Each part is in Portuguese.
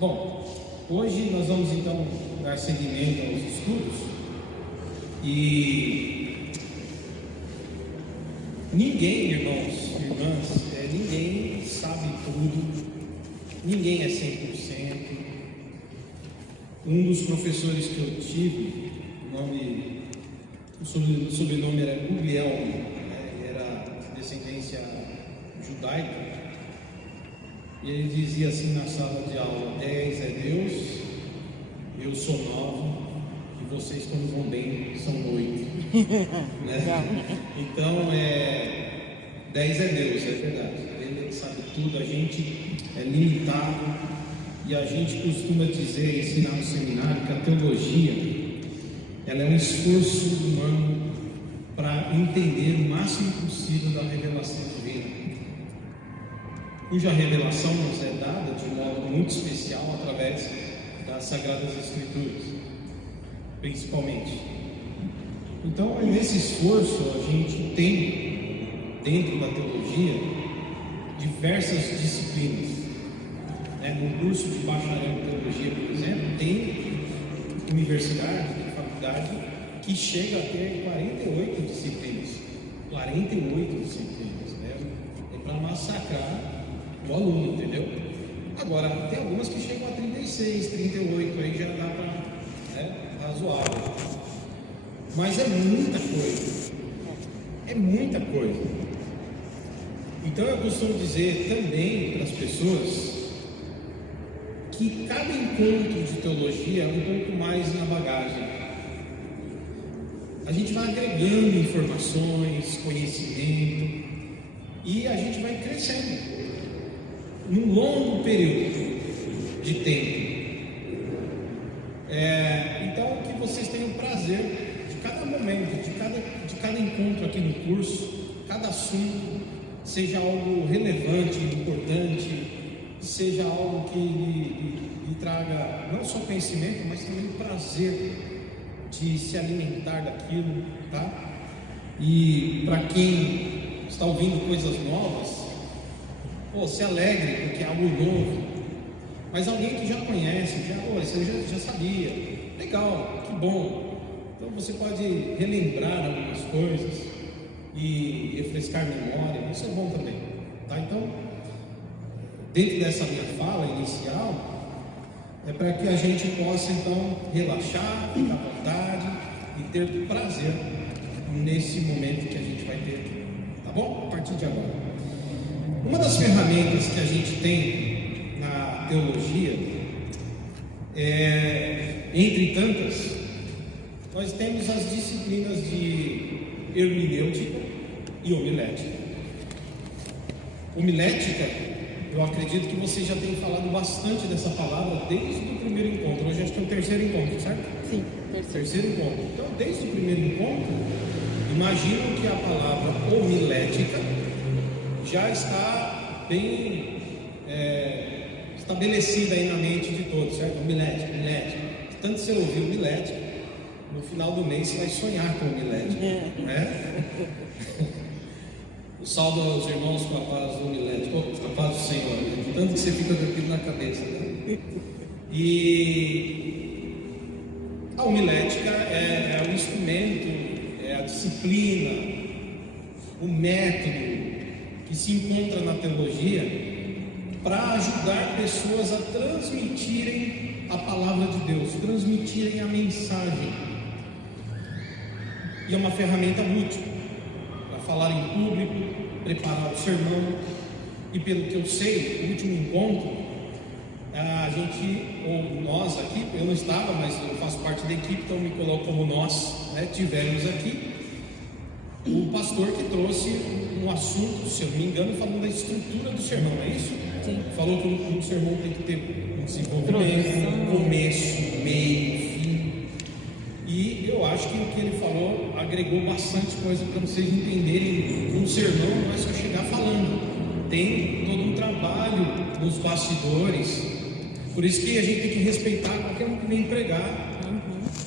Bom, hoje nós vamos então dar seguimento aos estudos e ninguém, irmãos, irmãs, ninguém sabe tudo, ninguém é 100%. Um dos professores que eu tive, o sobrenome era Guglielmo, ele era de descendência judaica. E ele dizia assim na sala de aula: 10 é Deus, eu sou 9, e vocês, quando vão bem, são 8. Né? Então, 10 é Deus, é verdade. Ele sabe tudo, a gente é limitado. E a gente costuma dizer, ensinar no seminário, que a teologia ela é um esforço humano para entender o máximo possível da revelação divina, cuja revelação nos é dada de modo muito especial através das Sagradas Escrituras, principalmente. Então, nesse esforço, a gente tem, dentro da teologia, diversas disciplinas. No curso de bacharel em teologia, por exemplo, tem universidade, tem faculdade que chega a ter 48 disciplinas. 48 disciplinas, né? É para massacrar o aluno, entendeu? Agora, tem algumas que chegam a 36, 38, aí já dá para razoável. Mas é muita coisa. É muita coisa. Então eu costumo dizer também para as pessoas que cada encontro de teologia é um pouco mais na bagagem. A gente vai agregando informações, conhecimento, e a gente vai crescendo num longo período de tempo. Então, que vocês tenham prazer de cada momento, de cada encontro aqui no curso, cada assunto seja algo relevante, importante, seja algo que lhe traga não só conhecimento, mas também o prazer de se alimentar daquilo, tá? E para quem está ouvindo coisas novas, se alegre porque é algo novo. Mas alguém que já conhece, você já sabia, legal, que bom. Então você pode relembrar algumas coisas e refrescar a memória, isso é bom também, tá? Então, dentro dessa minha fala inicial, é para que a gente possa então relaxar, ficar à vontade e ter prazer nesse momento que a gente vai ter aqui, tá bom? A partir de agora. Uma das ferramentas que a gente tem na teologia, entre tantas, nós temos as disciplinas de hermenêutica e homilética. Homilética, eu acredito que vocês já tenham falado bastante dessa palavra desde o primeiro encontro. Hoje acho que é o terceiro encontro, certo? Sim, terceiro encontro. Então, desde o primeiro encontro, imagino que a palavra homilética já está bem estabelecida aí na mente de todos, certo? Homilética. Tanto você ouviu homilética, no final do mês você vai sonhar com homilética, né? O salve aos irmãos com a paz do homilético, com a paz do Senhor, tanto que você fica com aquilo na cabeça, né? E a homilética é o instrumento, é a disciplina, o método que se encontra na teologia para ajudar pessoas a transmitirem a palavra de Deus, transmitirem a mensagem. E é uma ferramenta útil para falar em público, preparar o sermão. E pelo que eu sei, no último encontro, a gente, ou nós aqui, eu não estava, mas eu faço parte da equipe, então me coloco como nós, né, tivemos aqui o pastor que trouxe um assunto, se eu não me engano, falando da estrutura do sermão, é isso? Sim. Falou que um sermão tem que ter um desenvolvimento, começo, meio, fim. E eu acho que o que ele falou agregou bastante coisa para vocês entenderem. Um sermão não é só chegar falando, tem todo um trabalho nos bastidores. Por isso que a gente tem que respeitar qualquer um que vem pregar.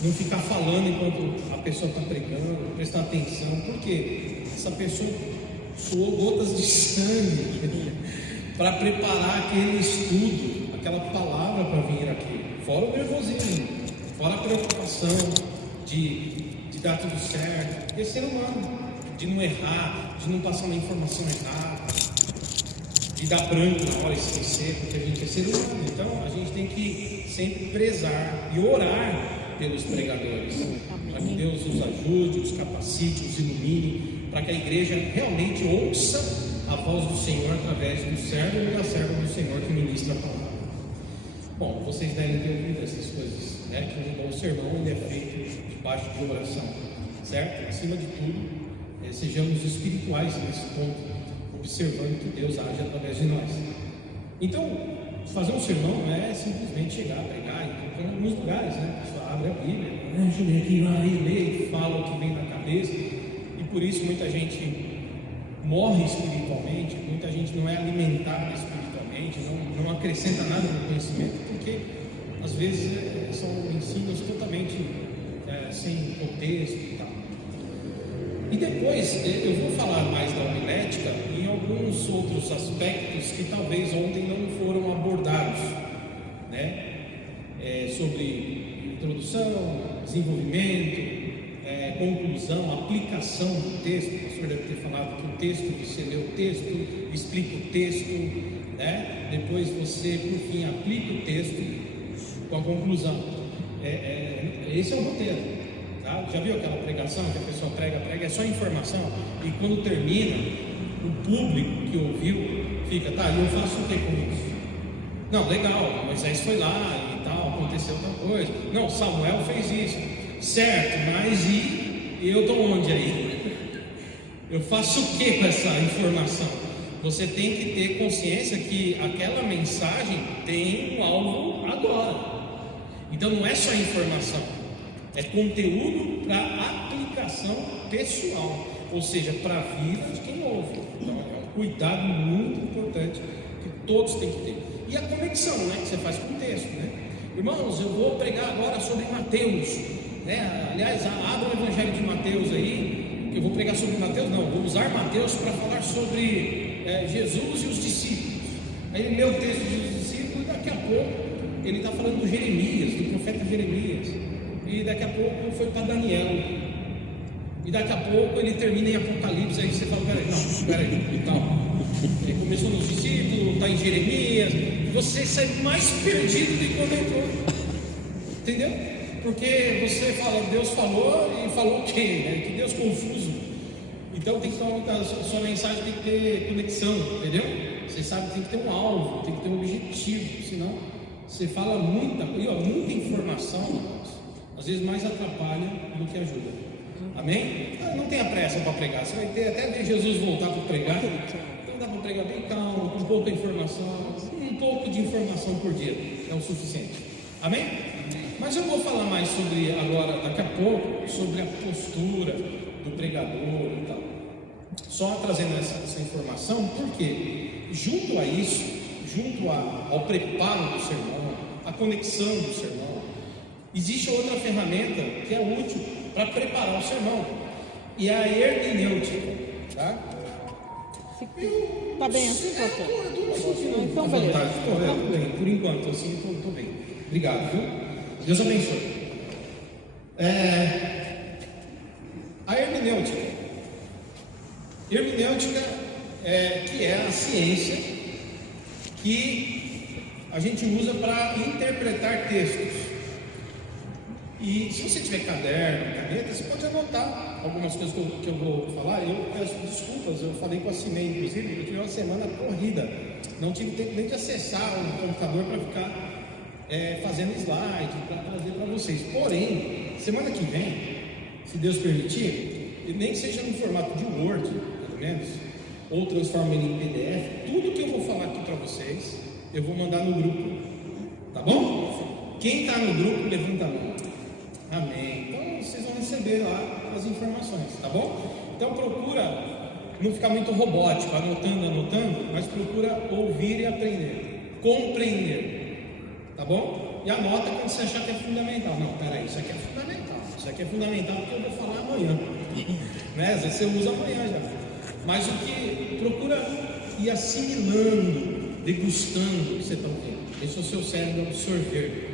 Não ficar falando enquanto a pessoa está pregando, prestar atenção, porque essa pessoa suou gotas de sangue para preparar aquele estudo, aquela palavra para vir aqui. Fora o nervosismo, fora a preocupação de dar tudo certo. É ser humano, de não errar, de não passar uma informação errada, de dar branco na hora e esquecer, porque a gente é ser humano. Então a gente tem que sempre prezar e orar pelos pregadores, para que Deus os ajude, os capacite, os ilumine, para que a igreja realmente ouça a voz do Senhor através do servo e da serva do Senhor que ministra a palavra. Bom, vocês devem ter ouvido essas coisas, né? Que um bom sermão ele é feito debaixo de oração, certo? Acima de tudo, sejamos espirituais nesse ponto, observando que Deus age através de nós. Então, fazer um sermão não é simplesmente chegar, pregar, em alguns lugares, né? A pessoa abre a Bíblia, né? Aqui, lá, e lê, fala o que vem na cabeça, e por isso muita gente morre espiritualmente, muita gente não é alimentada espiritualmente, não acrescenta nada no conhecimento, porque às vezes são ensinos totalmente sem contexto e tal. E depois eu vou falar mais da homilética em alguns outros aspectos que talvez ontem não foram abordados, né? Sobre introdução, desenvolvimento, conclusão, aplicação do texto. O pastor deve ter falado que o texto, você lê o texto, explica o texto, né? Depois você, por fim, aplica o texto com a conclusão. Esse é o roteiro, tá? Já viu aquela pregação que a pessoa prega, é só informação, e quando termina, o público que ouviu fica, tá, e eu faço o que com isso? Não, legal, Moisés foi lá e tal, aconteceu outra coisa. Não, Samuel fez isso, certo, mas e eu estou onde aí? Eu faço o que com essa informação? Você tem que ter consciência que aquela mensagem tem um alvo agora. Então não é só informação, é conteúdo para aplicação pessoal, ou seja, para a vida de quem ouve. Então é um cuidado muito importante que todos têm que ter. E a conexão, né, que você faz com o texto, né? Irmãos, eu vou pregar agora sobre Mateus, né? Aliás, abra o Evangelho de Mateus aí, que eu vou pregar sobre Mateus, não, vou usar Mateus para falar sobre Jesus e os discípulos. Aí ele lê o texto dos discípulos e daqui a pouco ele está falando do Jeremias, do profeta Jeremias, e daqui a pouco foi para Daniel, e daqui a pouco ele termina em Apocalipse. Aí você fala, peraí, calma. Ele começou nos discípulos, está em Jeremias, você sai mais perdido do que quando entrou, entendeu? Porque você fala, Deus falou e falou o quê? Né? Que Deus confuso. Então tem que ter a sua mensagem tem que ter conexão, entendeu? Você sabe que tem que ter um alvo, tem que ter um objetivo, senão você fala muita informação, às vezes mais atrapalha do que ajuda. Amém? Não tenha pressa para pregar, você vai ter até ver Jesus voltar para pregar. Então dá para pregar bem calmo, com pouca informação, um pouco de informação por dia é o suficiente. Amém? Mas eu vou falar mais sobre agora, daqui a pouco, sobre a postura do pregador e tal. Só trazendo essa informação, porque junto a isso, junto ao preparo do sermão, a conexão do sermão, existe outra ferramenta que é útil para preparar o sermão, e é a hermenêutica, tá? Tá bem assim, pastor? Então, beleza. Estou bem, por enquanto, assim, estou bem. Obrigado, viu? Deus abençoe. A hermenêutica. Hermenêutica que é a ciência que a gente usa para interpretar textos. E se você tiver caderno, caneta, você pode anotar algumas coisas que eu vou falar. Eu peço desculpas, eu falei com a Cimê, inclusive, eu tive uma semana corrida, não tive tempo nem de acessar o computador para ficar fazendo slide, para trazer para vocês. Porém, semana que vem, se Deus permitir, nem que seja no formato de Word, pelo menos, ou transforma ele em PDF, tudo que eu vou falar aqui para vocês, eu vou mandar no grupo, tá bom? Quem está no grupo, levanta a mão. Amém. Então vocês vão receber lá as informações, tá bom? Então procura não ficar muito robótico, anotando, mas procura ouvir e aprender, compreender, tá bom? E anota quando você achar que é fundamental. Não, peraí, isso aqui é fundamental. Isso aqui é fundamental porque eu vou falar amanhã. Né? Às vezes você usa amanhã já. Mas o que procura ir assimilando, degustando o que você está ouvindo. Esse é o seu cérebro absorver,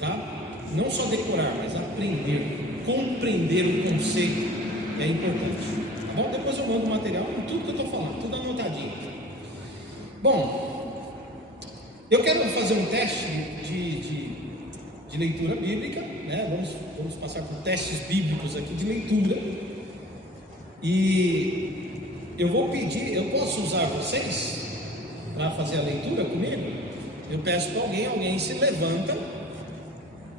tá? Não só decorar, mas aprender, compreender o conceito é importante. Tá bom? Depois eu mando o material com tudo que eu estou falando, tudo anotadinho. Bom, eu quero fazer um teste de leitura bíblica, né? Vamos passar por testes bíblicos aqui de leitura. E eu vou pedir, eu posso usar vocês para fazer a leitura comigo? Eu peço para alguém se levanta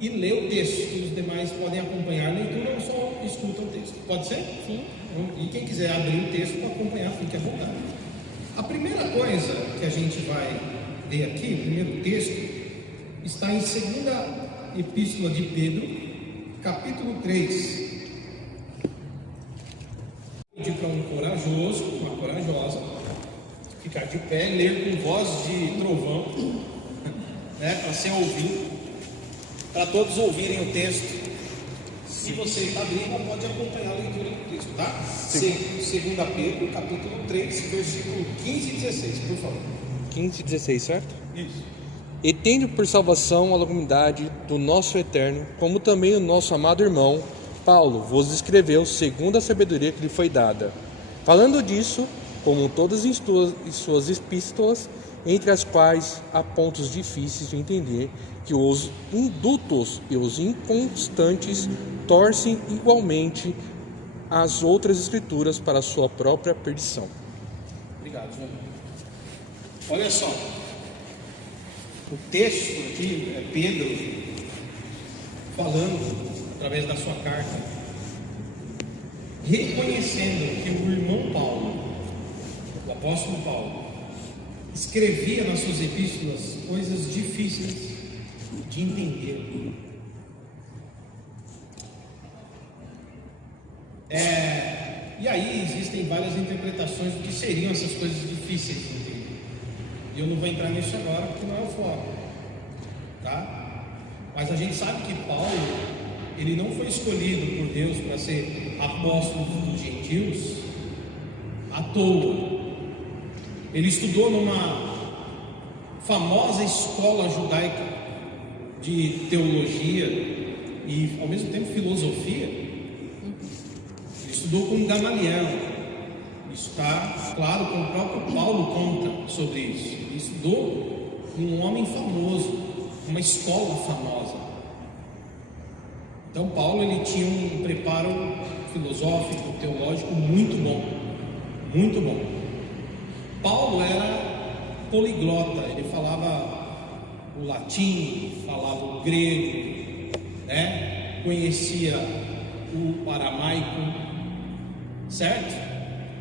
e lê o texto, que os demais podem acompanhar a leitura ou só escuta o texto. Pode ser? Sim. E quem quiser abrir o texto para acompanhar, fique à vontade. A primeira coisa que a gente vai ler aqui, o primeiro texto, está em 2ª Epístola de Pedro, capítulo 3. Pedir para um corajoso, uma corajosa, ficar de pé, ler com voz de trovão, né, para ser ouvido, para todos ouvirem o texto. Se você está abrindo, pode acompanhar a leitura do texto, tá? 2 Pedro, capítulo 3, versículo 15 e 16, por favor. 15 e 16, certo? Isso. E tende por salvação a longanimidade do nosso Eterno, como também o nosso amado irmão Paulo vos escreveu segundo a sabedoria que lhe foi dada. Falando disso, como todas em suas epístolas, entre as quais há pontos difíceis de entender, que os indutos e os inconstantes torcem igualmente as outras escrituras para a sua própria perdição. Obrigado, João. Olha só, o texto aqui é Pedro falando, através da sua carta, reconhecendo que o irmão Paulo, o apóstolo Paulo, escrevia nas suas epístolas coisas difíceis de entender. E aí existem várias interpretações do que seriam essas coisas difíceis de entender. E eu não vou entrar nisso agora porque não é o foco, tá? Mas a gente sabe que Paulo, ele não foi escolhido por Deus para ser apóstolo dos gentios à toa. Ele estudou numa famosa escola judaica de teologia e ao mesmo tempo filosofia. Ele estudou com Gamaliel. Isso está claro, como o próprio Paulo conta sobre isso. Ele estudou com um homem famoso, uma escola famosa. Então Paulo, ele tinha um preparo filosófico, teológico muito bom, muito bom. Paulo era poliglota, ele falava o latim, falava o grego, né? Conhecia o aramaico, certo?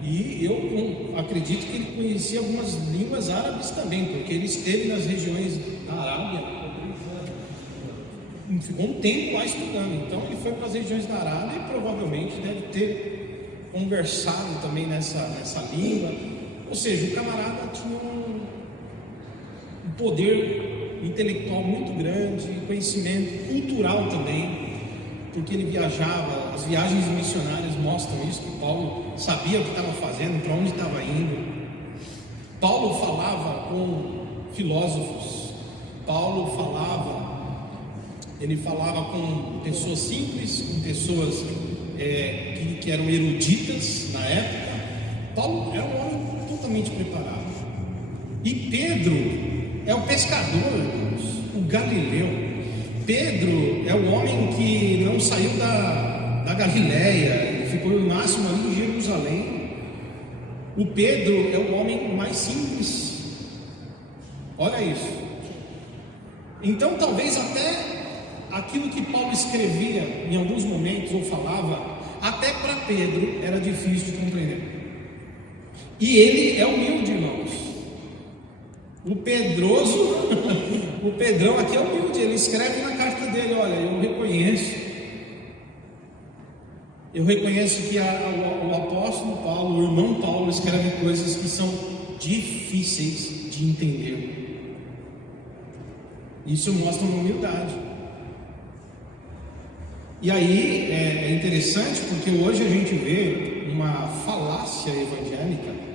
E eu acredito que ele conhecia algumas línguas árabes também, porque ele esteve nas regiões da Arábia, ficou um tempo lá estudando. Então ele foi para as regiões da Arábia e provavelmente deve ter conversado também nessa língua. Ou seja, o camarada tinha um poder intelectual muito grande, conhecimento cultural também, porque ele viajava. As viagens missionárias mostram isso, que Paulo sabia o que estava fazendo, para onde estava indo. Paulo falava com filósofos, ele falava com pessoas simples, com pessoas que eram eruditas na época. Paulo era um homem totalmente preparado. E Pedro é o pescador, irmãos, o Galileu. Pedro é o homem que não saiu da Galileia, ele ficou no máximo ali em Jerusalém. O Pedro é o homem mais simples. Olha isso. Então talvez até aquilo que Paulo escrevia em alguns momentos ou falava, até para Pedro era difícil de compreender. E ele é humilde, irmãos. O Pedroso, o Pedrão aqui é humilde. Ele escreve na carta dele: olha, eu reconheço que o apóstolo Paulo, o irmão Paulo, escreve coisas que são difíceis de entender. Isso mostra uma humildade. E aí é interessante porque hoje a gente vê uma falácia evangélica.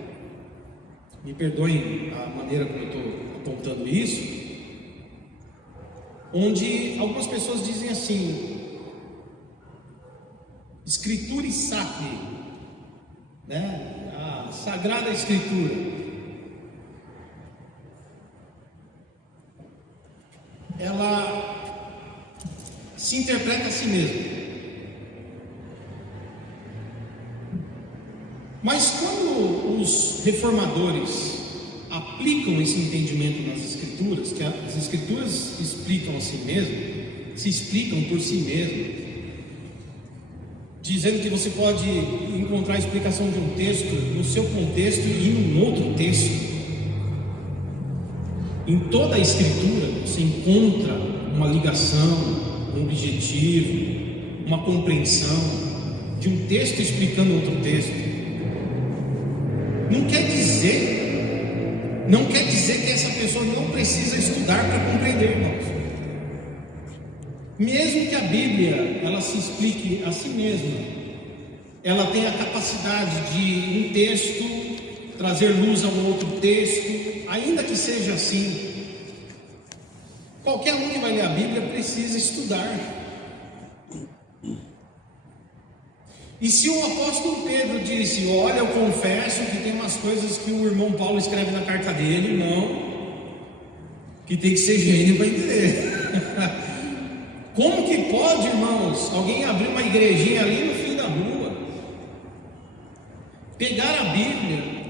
Me perdoem a maneira como eu estou apontando isso, onde algumas pessoas dizem assim, Escritura e Sacre, né? A Sagrada Escritura. Ela se interpreta a si mesma. Mas quando os reformadores aplicam esse entendimento nas Escrituras, que as Escrituras explicam a si mesmo, se explicam por si mesmo, dizendo que você pode encontrar a explicação de um texto no seu contexto e num outro texto. Em toda a Escritura você encontra uma ligação, um objetivo, uma compreensão de um texto explicando outro texto. Não quer dizer que essa pessoa não precisa estudar para compreender, irmãos. Mesmo que a Bíblia ela se explique a si mesma, ela tem a capacidade de um texto trazer luz a um outro texto, ainda que seja assim. Qualquer um que vai ler a Bíblia precisa estudar. E se o apóstolo Pedro disse, olha, eu confesso que tem umas coisas que o irmão Paulo escreve na carta dele, não, que tem que ser gênio para entender. Como que pode, irmãos, alguém abrir uma igrejinha ali no fim da rua, pegar a Bíblia,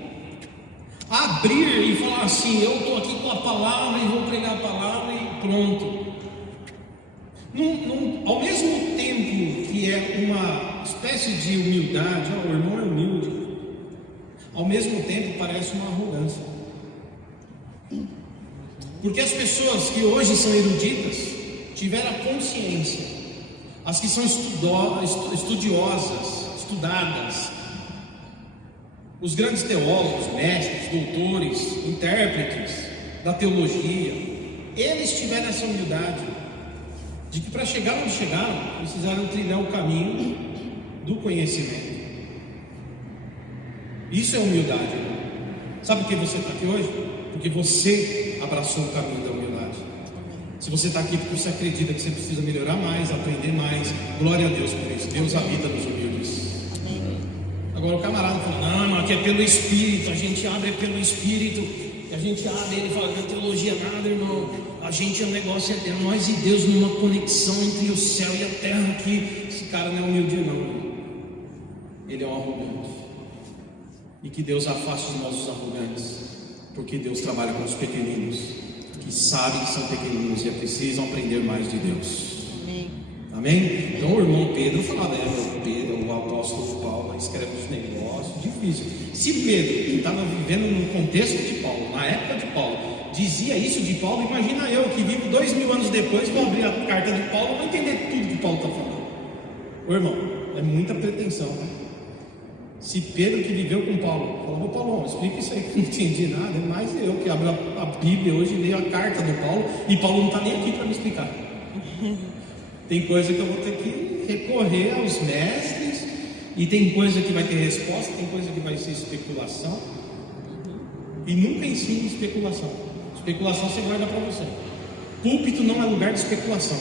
abrir e falar assim, eu estou aqui com a palavra e vou pregar a palavra e pronto. Ao mesmo tempo que é uma espécie de humildade, o irmão é humilde, ao mesmo tempo parece uma arrogância. Porque as pessoas que hoje são eruditas tiveram a consciência, as que são estudiosas, estudadas, os grandes teólogos, mestres, doutores, intérpretes da teologia, eles tiveram essa humildade de que para chegar onde chegaram, precisaram trilhar o caminho do conhecimento. Isso é humildade. Sabe por que você está aqui hoje? Porque você abraçou o caminho da humildade. Se você está aqui porque você acredita que você precisa melhorar mais, aprender mais, glória a Deus por isso. Deus habita nos humildes. Agora o camarada fala, não, aqui é pelo Espírito, a gente abre pelo Espírito, e a gente abre, ele fala, não é teologia nada, irmão, a gente é um negócio, é nós e Deus numa conexão entre o céu e a terra aqui. Esse cara não é humilde não, ele é um arrogante, e que Deus afaste os nossos arrogantes, porque Deus trabalha com os pequeninos, que sabem que são pequeninos e precisam aprender mais de Deus. Amém? Então o irmão Pedro falava, Pedro, o apóstolo Paulo, escreve os negócios, difícil. Se Pedro, que estava vivendo no contexto de Paulo, na época de Paulo, dizia isso de Paulo, imagina eu que vivo 2000 anos depois, vou abrir a carta de Paulo, vou entender tudo que Paulo está falando. Ô irmão, é muita pretensão, né? Se Pedro que viveu com Paulo, falou, Paulo, explica isso aí que eu não entendi nada, é mais eu que abro a Bíblia hoje, leio a carta do Paulo, e Paulo não está nem aqui para me explicar. Tem coisa que eu vou ter que recorrer aos mestres, e tem coisa que vai ter resposta, tem coisa que vai ser especulação, e nunca ensine especulação. Especulação você guarda para você. Púlpito não é lugar de especulação,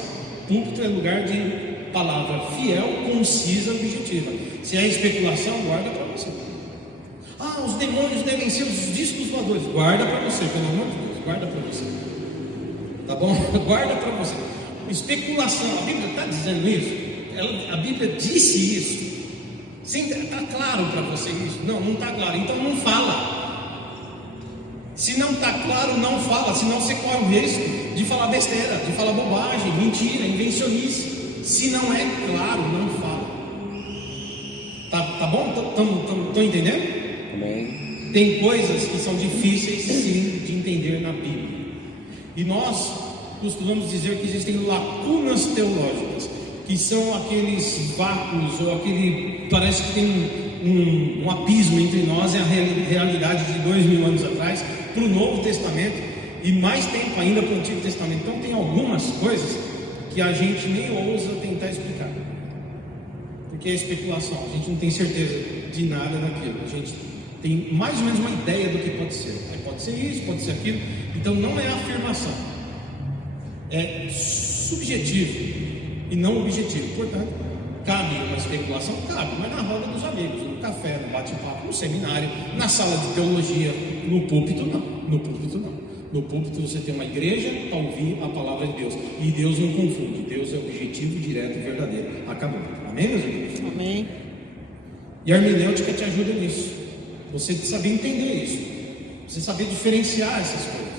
púlpito é lugar de palavra fiel, concisa, objetiva. Se é especulação, guarda para você. Os demônios devem ser os discos voadores, guarda para você, pelo amor de Deus, guarda para você, tá bom? Guarda para você. Especulação, a Bíblia está dizendo isso? A Bíblia disse isso? Está claro para você isso? Não está claro, então não fala. Se não está claro, não fala, senão você corre o risco de falar besteira, de falar bobagem, mentira, invencionice. Se não é claro, não fala. Tá bom? Estão entendendo? Amém. Tem coisas que são difíceis sim de entender na Bíblia, e nós costumamos dizer que existem lacunas teológicas, que são aqueles vácuos, ou aquele, parece que tem um abismo entre nós e a realidade de 2000 anos atrás, para o Novo Testamento, e mais tempo ainda para o Antigo Testamento. Então tem algumas coisas que a gente nem ousa tentar explicar, porque é especulação, a gente não tem certeza de nada daquilo, a gente tem mais ou menos uma ideia do que pode ser. Pode ser isso, pode ser aquilo, então não é afirmação, é subjetivo e não objetivo. Portanto, cabe uma especulação? Cabe, mas na roda dos amigos, no café, no bate-papo, no seminário, na sala de teologia, no púlpito não. No púlpito não. No púlpito você tem uma igreja para ouvir a palavra de Deus. E Deus não confunde. Deus é objetivo, direto e verdadeiro. Acabou. Amém, meus irmãos? Amém. E a hermenêutica te ajuda nisso. Você saber entender isso. Você saber diferenciar essas coisas.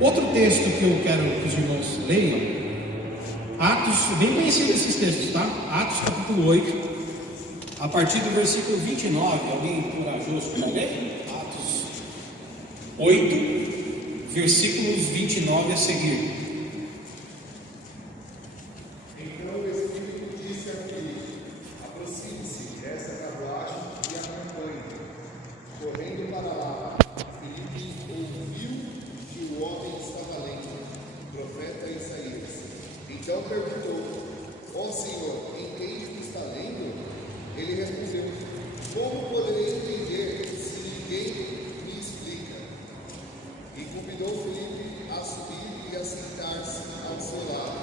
Outro texto que eu quero que os irmãos leiam, Atos, bem conhecido esses textos, tá? Atos capítulo 8, a partir do versículo 29, alguém corajoso para ler? Atos 8, versículos 29 a seguir. Então o Espírito disse a Filipe: aproxime-se dessa carruagem e acompanhe. Correndo para lá, Filipe ouviu que o homem estava lendo, o profeta Isaías. Então perguntou: ó Senhor, em quem está lendo? Ele respondeu: como poderei entender se ninguém me explica? E convidou Filipe a subir e a sentar-se ao seu lado.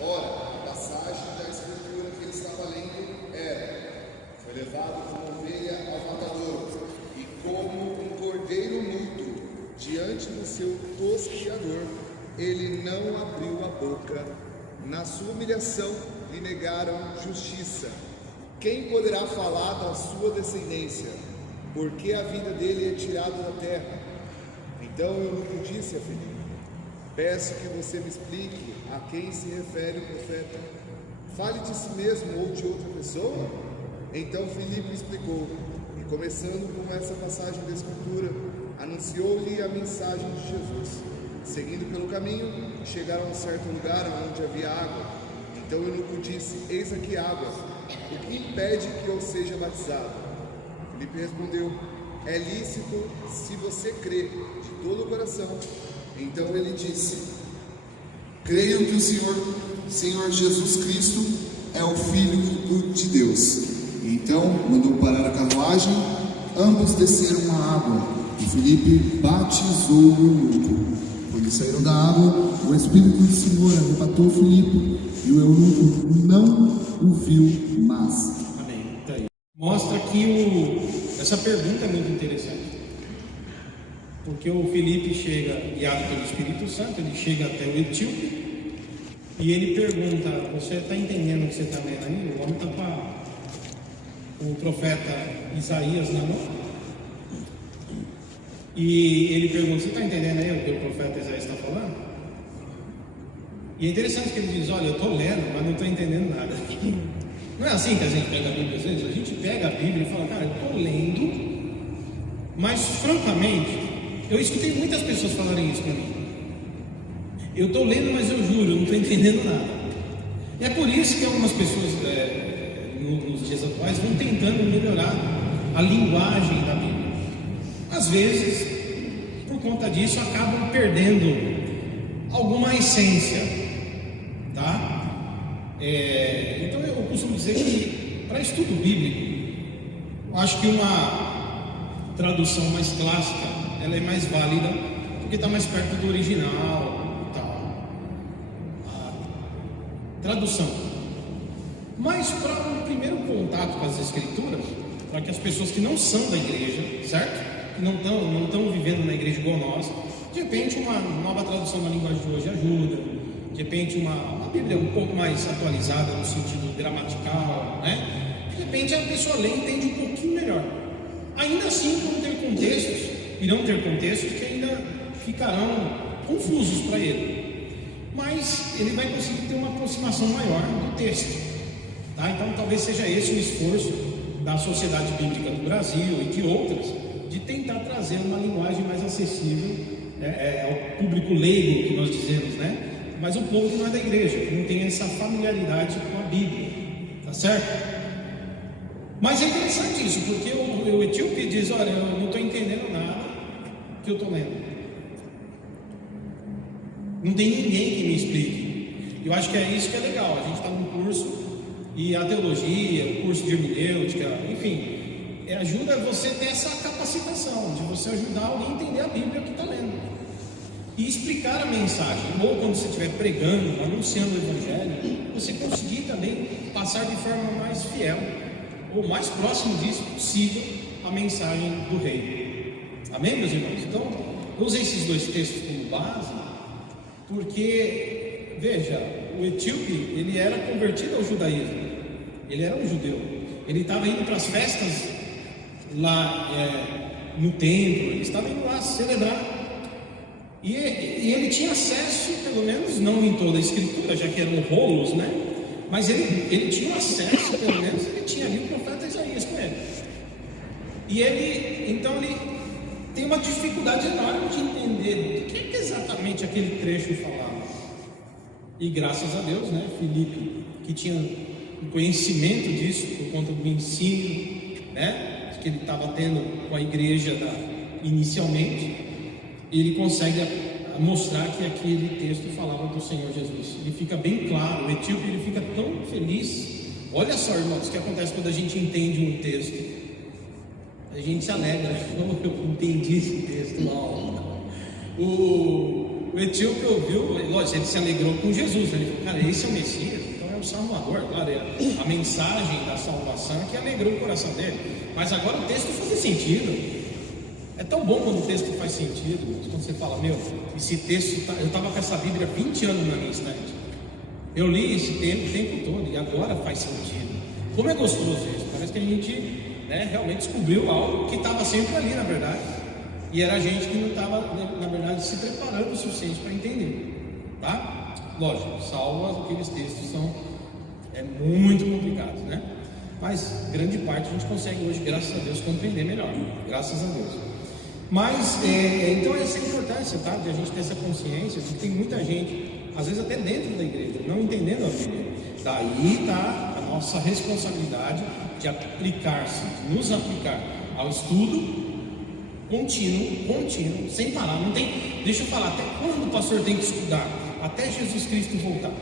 Ora, a passagem da escritura que ele estava lendo era: foi levado como ovelha ao matadouro, e como um cordeiro mudo diante do seu tosquiador, ele não abriu a boca. Na sua humilhação lhe negaram justiça. Quem poderá falar da sua descendência? Porque a vida dele é tirada da terra. Então eu lhe disse a Filipe: peço que você me explique a quem se refere o profeta. Fale de si mesmo ou de outra pessoa? Então Filipe explicou, e começando com essa passagem da Escritura, anunciou-lhe a mensagem de Jesus. Seguindo pelo caminho, chegaram a um certo lugar onde havia água. Então o eunuco disse: eis aqui água, o que impede que eu seja batizado? Filipe respondeu: é lícito se você crê de todo o coração. Então ele disse: creio que o Senhor Jesus Cristo é o Filho de Deus. Então mandou parar a carruagem, ambos desceram à água, e Filipe batizou o eunuco. Quando saíram da água, o Espírito do Senhor arrebatou Filipe, e o eunuco não o viu mais. Amém. Tá aí. Mostra que essa pergunta é muito interessante. Porque o Filipe chega, guiado pelo Espírito Santo, ele chega até o etíope e ele pergunta: você está entendendo o que você está lendo aí? O homem está com o profeta Isaías na mão. E ele pergunta: você está entendendo aí o que o profeta Isaías está falando? E é interessante que ele diz: olha, eu estou lendo, mas não estou entendendo nada. Não é assim que a gente pega a Bíblia às vezes? A gente pega a Bíblia e fala: cara, eu estou lendo, mas francamente, eu escutei muitas pessoas falarem isso para mim. Eu estou lendo, mas eu juro, eu não estou entendendo nada. E é por isso que algumas pessoas nos dias atuais vão tentando melhorar a linguagem da Bíblia. Às vezes, por conta disso, acabam perdendo alguma essência, tá? Então eu costumo dizer que para estudo bíblico, eu acho que uma tradução mais clássica ela é mais válida porque está mais perto do original e tal. A tradução. Mas para um primeiro contato com as escrituras, para que as pessoas que não são da igreja, certo? Que não estão vivendo na igreja igual nós, de repente uma nova tradução na linguagem de hoje ajuda, de repente uma Bíblia um pouco mais atualizada no sentido gramatical, né? De repente a pessoa lê e entende um pouquinho melhor. Ainda assim irão ter contextos que ainda ficarão confusos para ele, mas ele vai conseguir ter uma aproximação maior do texto, tá? Então talvez seja esse o esforço da Sociedade Bíblica do Brasil e de outras, de tentar trazer uma linguagem mais acessível ao público leigo, que nós dizemos, né? Mas o povo que não é da igreja, que não tem essa familiaridade com a Bíblia, tá certo? Mas é interessante isso, porque o etíope diz: olha, eu não estou entendendo nada que eu estou lendo. Não tem ninguém que me explique. Eu acho que é isso que é legal. A gente está num curso, e a teologia, o curso de hermenêutica, enfim, ajuda você a ter essa capacitação de você ajudar alguém a entender a Bíblia que está lendo. e explicar a mensagem, ou quando você estiver pregando, anunciando o Evangelho, você conseguir também passar de forma mais fiel, ou mais próximo disso possível, a mensagem do Rei. Amém, meus irmãos? Então, eu usei esses dois textos como base, porque, veja, o etíope, ele era convertido ao judaísmo, ele era um judeu, ele estava indo para as festas lá no templo, ele estava indo lá celebrar, e ele tinha acesso, pelo menos não em toda a escritura, já que eram rolos, né? Mas ele tinha acesso, pelo menos ele tinha ali o profeta Isaías com ele. E então ele tem uma dificuldade enorme de entender o que exatamente aquele trecho falava. E graças a Deus, né, Filipe, que tinha um conhecimento disso por conta do ensino, né, que ele estava tendo com a igreja inicialmente, ele consegue mostrar que aquele texto falava do Senhor Jesus. Ele fica bem claro, o etíope ele fica tão feliz. Olha só, irmãos, o que acontece quando a gente entende um texto. A gente se alegra. Eu entendi esse texto lá. O etíope ouviu, lógico, ele se alegrou com Jesus. Ele falou, cara, esse é o Messias, então é o Salvador. Claro, a mensagem da salvação que alegrou o coração dele. Mas agora o texto faz sentido. É tão bom quando o texto faz sentido, quando você fala, meu, esse texto, eu estava com essa Bíblia há 20 anos na minha estante. Eu li esse tempo o tempo todo e agora faz sentido. Como é gostoso isso, parece que a gente, né, realmente descobriu algo que estava sempre ali, na verdade. E era a gente que não estava, na verdade, se preparando o suficiente para entender, tá? Lógico, salvo aqueles textos são muito complicados, né? Mas grande parte a gente consegue hoje, graças a Deus, compreender melhor, graças a Deus. Mas, então essa é a importância, tá? De a gente ter essa consciência de que tem muita gente, às vezes até dentro da igreja, não entendendo a Bíblia. Daí está a nossa responsabilidade de aplicar-se, de nos aplicar ao estudo contínuo, sem parar. Não tem, deixa eu falar, até quando o pastor tem que estudar? Até Jesus Cristo voltar.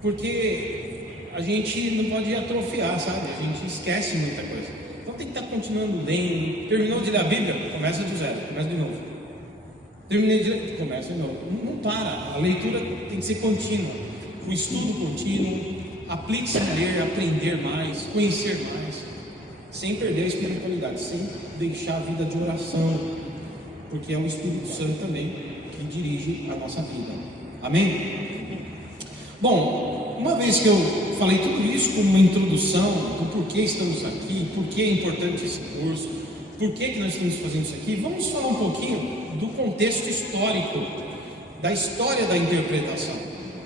Porque a gente não pode atrofiar, sabe? A gente esquece muita coisa. Então tem que estar continuando lendo. Terminou de ler a Bíblia? Começa do zero, começa de novo. Terminei de ler, começa de novo. Não para, a leitura tem que ser contínua. O estudo contínuo, aplique-se a ler, aprender mais, conhecer mais, sem perder a espiritualidade, sem deixar a vida de oração, porque é o Espírito Santo também que dirige a nossa vida. Amém? Bom, uma vez que eu falei tudo isso como uma introdução do porquê estamos aqui, porquê é importante esse curso, porquê que nós estamos fazendo isso aqui, vamos falar um pouquinho do contexto histórico, da história da interpretação,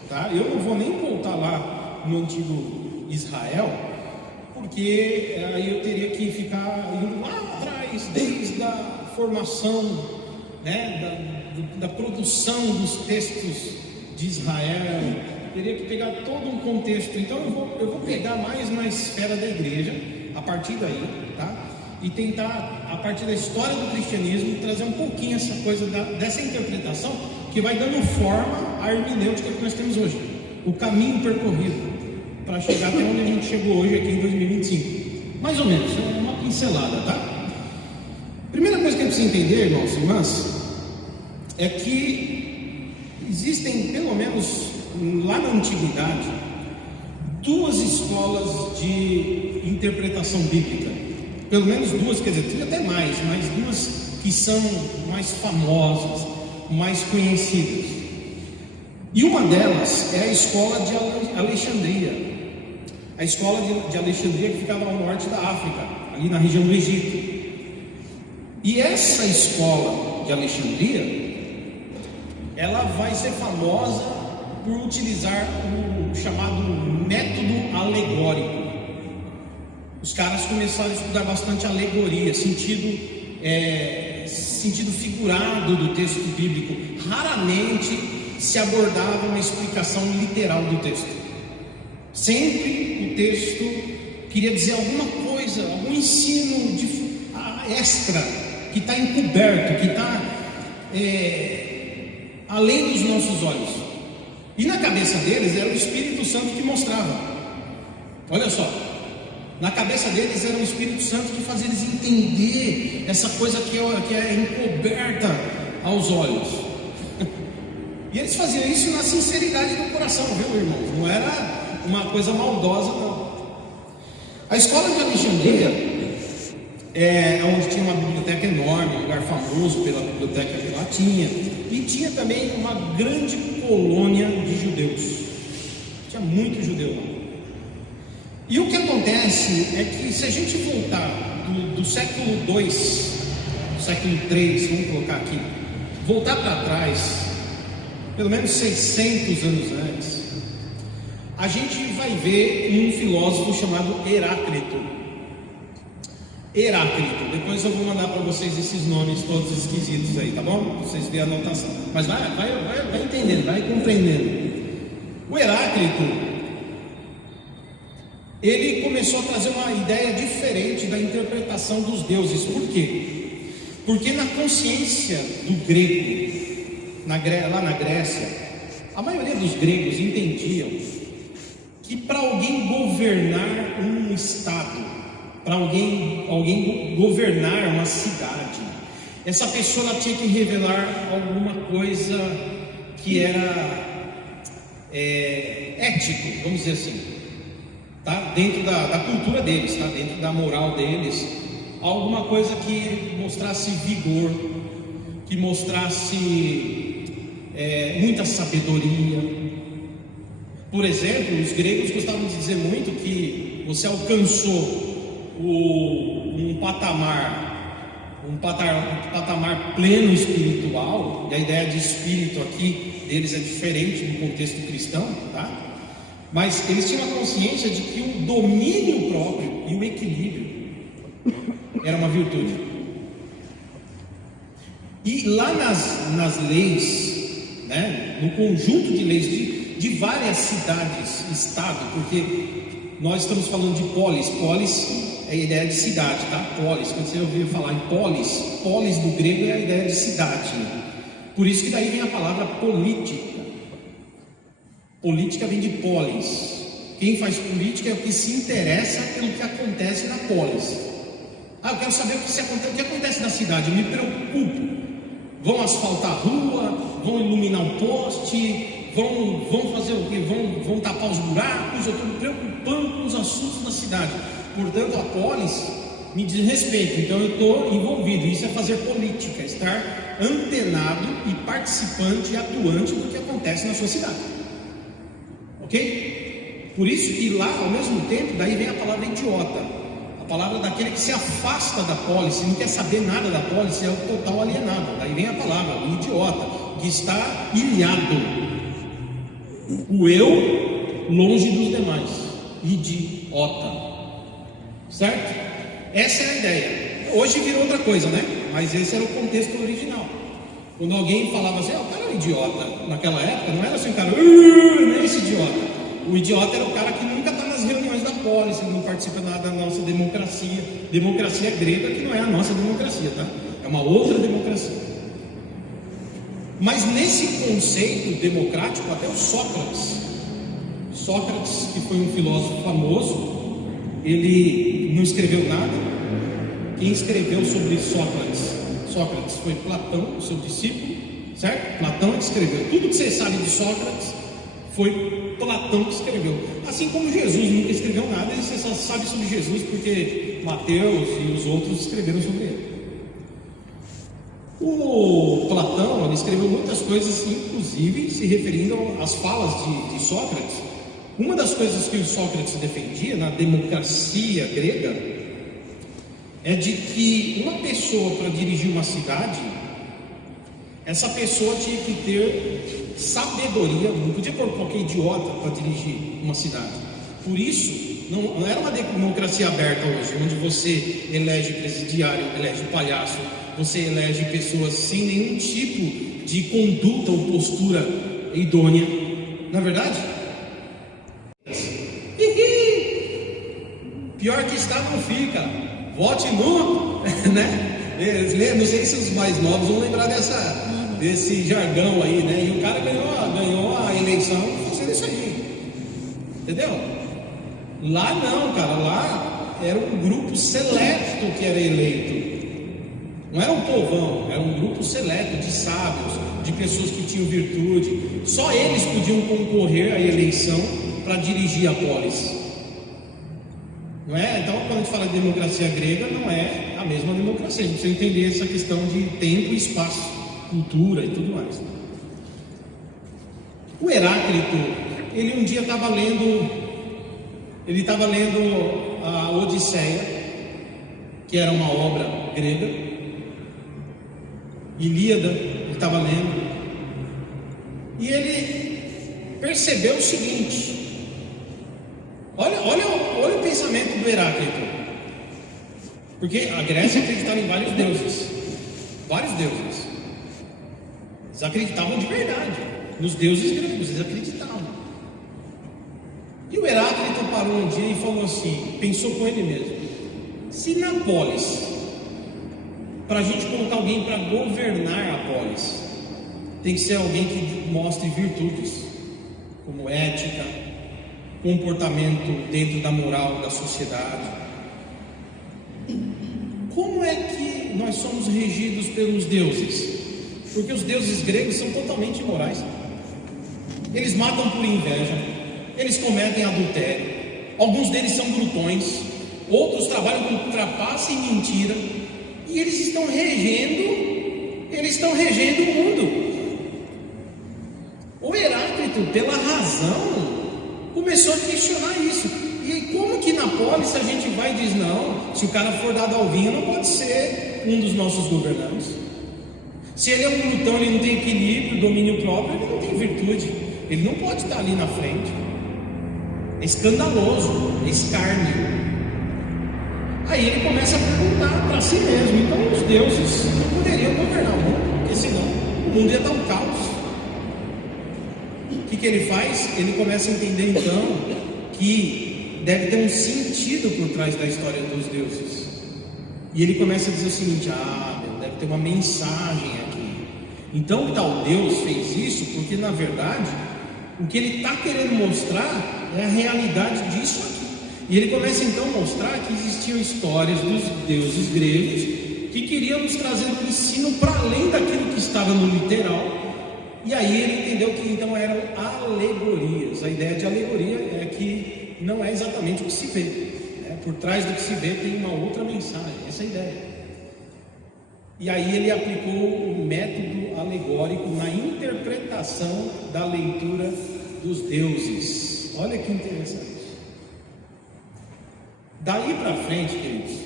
tá? Eu não vou nem voltar lá no antigo Israel, porque aí eu teria que ficar indo lá atrás, desde a formação, né, da produção dos textos de Israel. Teria que pegar todo um contexto. Então eu vou pegar mais na esfera da igreja, a partir daí, tá? E tentar, a partir da história do cristianismo, trazer um pouquinho essa coisa dessa interpretação que vai dando forma à hermenêutica que nós temos hoje, o caminho percorrido para chegar até onde a gente chegou hoje aqui em 2025, mais ou menos, é uma pincelada, tá? Primeira coisa que a gente precisa entender, irmãos e irmãs, é que existem, pelo menos lá na antiguidade, duas escolas de interpretação bíblica, pelo menos duas, quer dizer, tem até mais, mas duas que são mais famosas, mais conhecidas. E uma delas é a escola de Alexandria, a escola de Alexandria que ficava ao norte da África, ali na região do Egito. E essa escola de Alexandria, ela vai ser famosa por utilizar o chamado método alegórico. Os caras começaram a estudar bastante alegoria, sentido figurado do texto bíblico. Raramente se abordava uma explicação literal do texto. Sempre o texto queria dizer alguma coisa, algum ensino extra, que está encoberto, que está além dos nossos olhos. E na cabeça deles era o Espírito Santo que mostrava. Olha só, na cabeça deles era o Espírito Santo que fazia eles entender essa coisa que é encoberta aos olhos. E eles faziam isso na sinceridade do coração, viu, irmão? Não era uma coisa maldosa, não. A escola de Alexandria é onde tinha uma biblioteca enorme, um lugar famoso pela biblioteca que lá tinha, e tinha também uma grande colônia de judeus. Tinha muito judeu lá. E o que acontece é que, se a gente voltar do século II, século III, vamos colocar aqui, voltar para trás, pelo menos 600 anos antes, a gente vai ver um filósofo chamado Heráclito. Depois eu vou mandar para vocês esses nomes todos esquisitos aí, tá bom? Pra vocês verem a anotação. Mas vai entendendo, vai compreendendo. O Heráclito, ele começou a trazer uma ideia diferente da interpretação dos deuses. Por quê? Porque na consciência do grego, lá na Grécia, a maioria dos gregos entendiam que para alguém governar um estado, para alguém governar uma cidade, essa pessoa ela tinha que revelar alguma coisa que era ético, vamos dizer assim, tá? Dentro da cultura deles, tá? Dentro da moral deles, alguma coisa que mostrasse vigor, que mostrasse muita sabedoria. Por exemplo, os gregos gostavam de dizer muito que você alcançou um patamar pleno espiritual, e a ideia de espírito aqui deles é diferente no contexto cristão, tá? Mas eles tinham a consciência de que o domínio próprio e o equilíbrio era uma virtude. E lá nas leis, né, no conjunto de leis de várias cidades, estado, porque nós estamos falando de polis é a ideia de cidade, tá? Polis, quando você ouvir falar em polis do grego é a ideia de cidade. Por isso que daí vem a palavra política. Política vem de polis. Quem faz política é o que se interessa pelo que acontece na polis. Eu quero saber o que acontece na cidade, eu me preocupo. Vão asfaltar a rua, vão iluminar um poste, vão fazer o quê? Vão tapar os buracos. Eu estou me preocupando com os assuntos da cidade. Portanto, a polis me diz respeito, então eu estou envolvido. Isso é fazer política, estar antenado e participante e atuante do que acontece na sua cidade. Ok? Por isso que lá, ao mesmo tempo, daí vem a palavra idiota. A palavra daquele que se afasta da polis, não quer saber nada da polis, é o total alienado. Daí vem a palavra, o idiota, que está ilhado. O eu longe dos demais. Idiota. Certo? Essa é a ideia. Hoje virou outra coisa, né? Mas esse era o contexto original. Quando alguém falava assim, o cara é um idiota, naquela época, não era assim, cara, nem esse idiota. O idiota era o cara que nunca está nas reuniões da polis, não participa nada da nossa democracia. Democracia grega, que não é a nossa democracia, tá? É uma outra democracia. Mas nesse conceito democrático, até o Sócrates, que foi um filósofo famoso, ele não escreveu nada. Quem escreveu sobre Sócrates foi Platão, o seu discípulo, certo? Platão que escreveu. Tudo que você sabe de Sócrates foi Platão que escreveu. Assim como Jesus nunca escreveu nada, e você só sabe sobre Jesus porque Mateus e os outros escreveram sobre ele. O Platão, ele escreveu muitas coisas, inclusive se referindo às falas de Sócrates. Uma das coisas que o Sócrates defendia na democracia grega é de que uma pessoa, para dirigir uma cidade, essa pessoa tinha que ter sabedoria, não podia pôr qualquer idiota para dirigir uma cidade. Por isso, não era uma democracia aberta hoje, onde você elege presidiário, elege palhaço, você elege pessoas sem nenhum tipo de conduta ou postura idônea. Não é verdade? Pior que está, não fica. Vote no, né? Não sei se os mais novos vão lembrar desse jargão aí, né? E o cara ganhou a eleição fazendo isso aí. Entendeu? Lá não, cara. Lá era um grupo seleto que era eleito. Não era um povão, era um grupo seleto de sábios, de pessoas que tinham virtude. Só eles podiam concorrer à eleição para dirigir a polis. Não é? Então, quando a gente fala de democracia grega, não é a mesma democracia. A gente precisa entender essa questão de tempo e espaço, cultura e tudo mais. O Heráclito, ele um dia estava lendo a Odisseia, que era uma obra grega. Ilíada, ele estava lendo, e ele percebeu o seguinte: olha o pensamento do Heráclito, porque a Grécia acreditava em vários deuses, eles acreditavam de verdade, nos deuses gregos, eles acreditavam. E o Heráclito parou um dia e falou assim, pensou com ele mesmo: se na polis, para a gente colocar alguém para governar a polis, tem que ser alguém que mostre virtudes, como ética, comportamento dentro da moral da sociedade. Como é que nós somos regidos pelos deuses? Porque os deuses gregos são totalmente imorais. Eles matam por inveja, eles cometem adultério, alguns deles são glutões, outros trabalham com trapaça e mentira. E eles estão regendo o mundo. O Heráclito, pela razão, começou a questionar isso. E como que na polis a gente vai e diz: não, se o cara for dado ao vinho, não pode ser um dos nossos governantes. Se ele é um glutão, ele não tem equilíbrio, domínio próprio, ele não tem virtude, ele não pode estar ali na frente. É escandaloso, é escárnio. Aí ele começa a perguntar para si mesmo: então os deuses não poderiam governar o mundo, porque senão o mundo ia estar um caos. O que ele faz? Ele começa a entender então que deve ter um sentido por trás da história dos deuses. E ele começa a dizer o seguinte: deve ter uma mensagem aqui. Então tal Deus fez isso porque na verdade o que ele está querendo mostrar é a realidade disso aqui. E ele começa então a mostrar que existiam histórias dos deuses gregos que queriam nos trazer um ensino para além daquilo que estava no literal. E aí ele entendeu que então eram alegorias. A ideia de alegoria é que não é exatamente o que se vê, né? Por trás do que se vê tem uma outra mensagem, essa é a ideia. E aí ele aplicou o método alegórico na interpretação da leitura dos deuses. Olha que interessante. Daí para frente, queridos,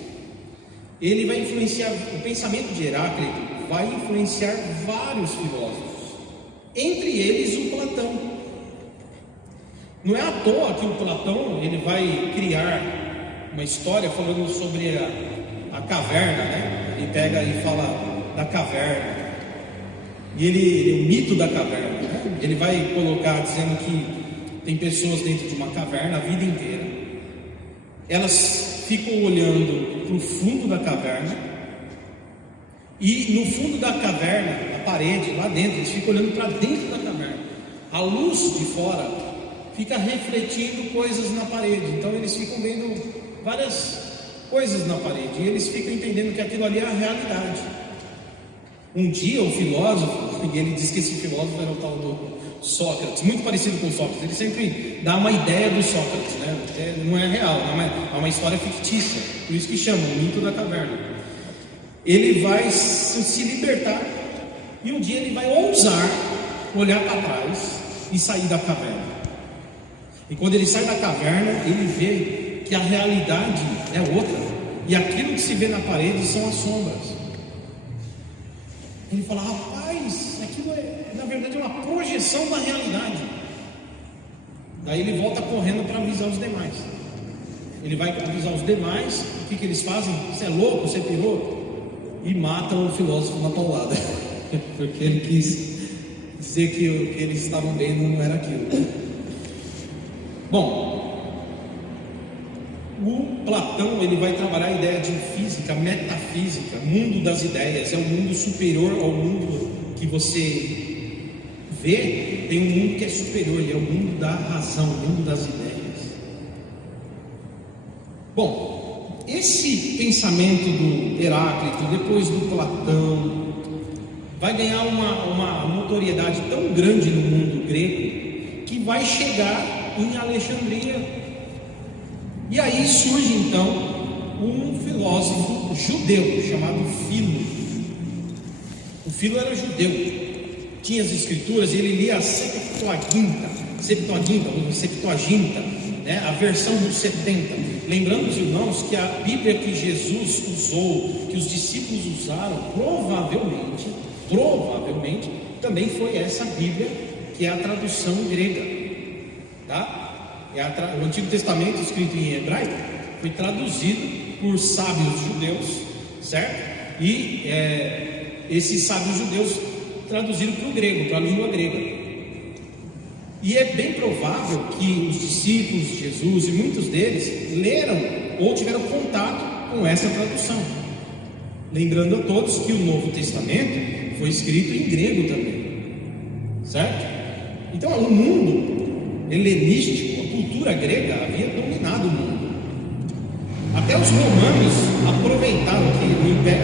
ele vai influenciar, o pensamento de Heráclito vai influenciar vários filósofos, entre eles o Platão. Não é à toa que o Platão ele vai criar uma história falando sobre a caverna, né? Ele pega e fala da caverna, e o mito da caverna, né? Ele vai colocar dizendo que tem pessoas dentro de uma caverna a vida inteira. Elas ficam olhando para o fundo da caverna, e no fundo da caverna, na parede, lá dentro, eles ficam olhando para dentro da caverna. A luz de fora fica refletindo coisas na parede, então eles ficam vendo várias coisas na parede, e eles ficam entendendo que aquilo ali é a realidade. Um dia o filósofo, e ele diz que esse filósofo era o tal do Sócrates, muito parecido com Sócrates, ele sempre dá uma ideia do Sócrates, né? Não é real, é uma história fictícia, por isso que chama o mito da caverna. Ele vai se libertar, e um dia ele vai ousar olhar para trás e sair da caverna. E quando ele sai da caverna, ele vê que a realidade é outra, e aquilo que se vê na parede são as sombras. Ele fala: rapaz, aquilo na verdade é uma projeção da realidade. Daí ele volta correndo para avisar os demais. Ele vai avisar os demais. O que eles fazem? Você é louco? Você pirou? E matam o filósofo na paulada. Porque ele quis dizer que o que eles estavam vendo não era aquilo. Bom, o Platão ele vai trabalhar a ideia de física, metafísica, mundo das ideias. É um mundo superior ao mundo que você vê. Tem um mundo que é superior, ele é o mundo da razão, o mundo das ideias. Bom, esse pensamento do Heráclito, depois do Platão, vai ganhar uma notoriedade tão grande no mundo grego que vai chegar em Alexandria. E aí surge então um filósofo judeu chamado Filo. O Filo era judeu, tinha as escrituras, ele lia a Septuaginta, né, a versão dos 70. Lembrando os irmãos que a Bíblia que Jesus usou, que os discípulos usaram, provavelmente também foi essa Bíblia que é a tradução grega, tá? O Antigo Testamento, escrito em hebraico, foi traduzido por sábios judeus, certo? E esses sábios judeus traduziram para o grego, para a língua grega. E é bem provável que os discípulos de Jesus e muitos deles leram ou tiveram contato com essa tradução. Lembrando a todos que o Novo Testamento foi escrito em grego também, certo? Então o mundo helenístico, a cultura grega havia dominado o mundo. Até os romanos aproveitaram que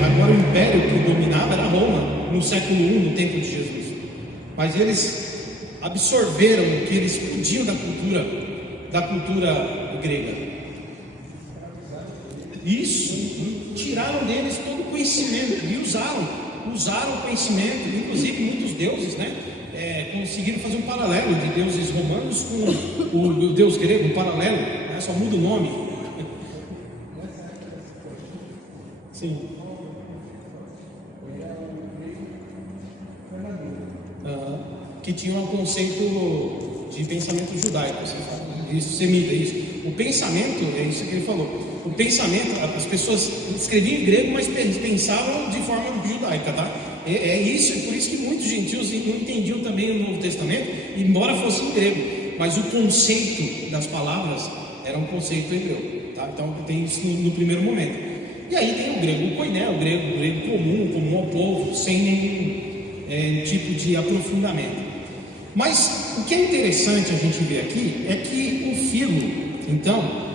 agora o império que dominava era Roma, no século I, no tempo de Jesus. Mas eles absorveram o que eles podiam da cultura grega. Isso, tiraram deles todo o conhecimento e usaram o conhecimento, inclusive muitos deuses, né? Conseguiram fazer um paralelo de deuses romanos com o deus grego, um paralelo, né? Só muda o nome. Sim. Que tinha um conceito de pensamento judaico, isso, semita, isso. O pensamento, é isso que ele falou. O pensamento, as pessoas escreviam em grego, mas pensavam de forma judaica, tá? Isso, por isso que muitos gentios não entendiam também o Novo Testamento, embora fosse em grego, mas o conceito das palavras era um conceito hebreu, tá? Então tem isso no primeiro momento. E aí tem o grego koiné, o grego comum ao povo, sem nenhum tipo de aprofundamento. Mas o que é interessante a gente ver aqui é que o Filo, então,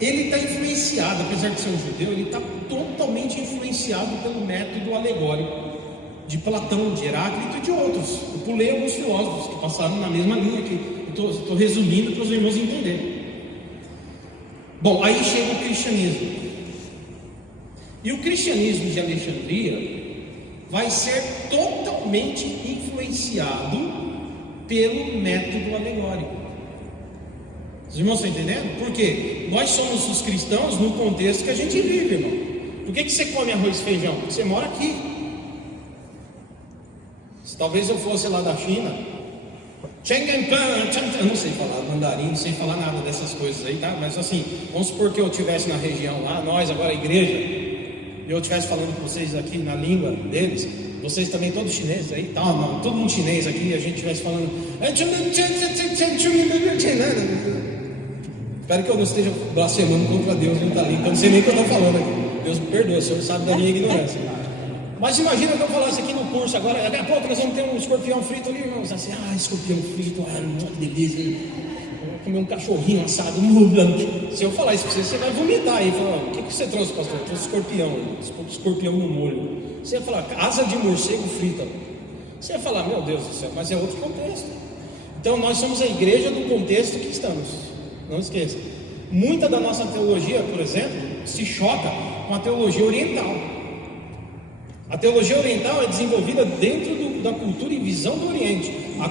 ele está influenciado, apesar de ser um judeu, ele está totalmente influenciado pelo método alegórico de Platão, de Heráclito e de outros. Eu pulei alguns filósofos que passaram na mesma linha aqui. Estou resumindo para os irmãos entenderem. Bom, aí chega o cristianismo. E o cristianismo de Alexandria vai ser totalmente influenciado pelo método alegórico. Os irmãos estão entendendo? Porque nós somos os cristãos no contexto que a gente vive, irmão. Por que você come arroz e feijão? Porque você mora aqui. Se talvez eu fosse lá da China, eu não sei falar mandarim, não sei falar nada dessas coisas aí, tá? Mas assim, vamos supor que eu estivesse na região lá, nós agora a igreja, e eu estivesse falando com vocês aqui na língua deles, vocês também todos chineses aí, tá? Não, todo mundo chinês aqui, e a gente estivesse falando. Espero que eu não esteja blasfemando contra Deus em outra língua, eu não sei nem o que eu estou falando aqui. Deus me perdoa, o Senhor sabe da minha ignorância. Mas imagina que eu falasse aqui no curso agora, daqui a pouco nós vamos ter um escorpião frito ali, irmãos. Assim, escorpião frito, que delícia. Vou comer um cachorrinho assado, Se eu falar isso para você vai vomitar aí. Falar, o que você trouxe, pastor? Eu trouxe escorpião no molho. Você ia falar, asa de morcego frita. Você ia falar, meu Deus do céu, mas é outro contexto. Então nós somos a igreja do contexto que estamos. Não esqueça. Muita da nossa teologia, por exemplo, se choca com a teologia oriental. A teologia oriental é desenvolvida dentro da cultura e visão do Oriente. A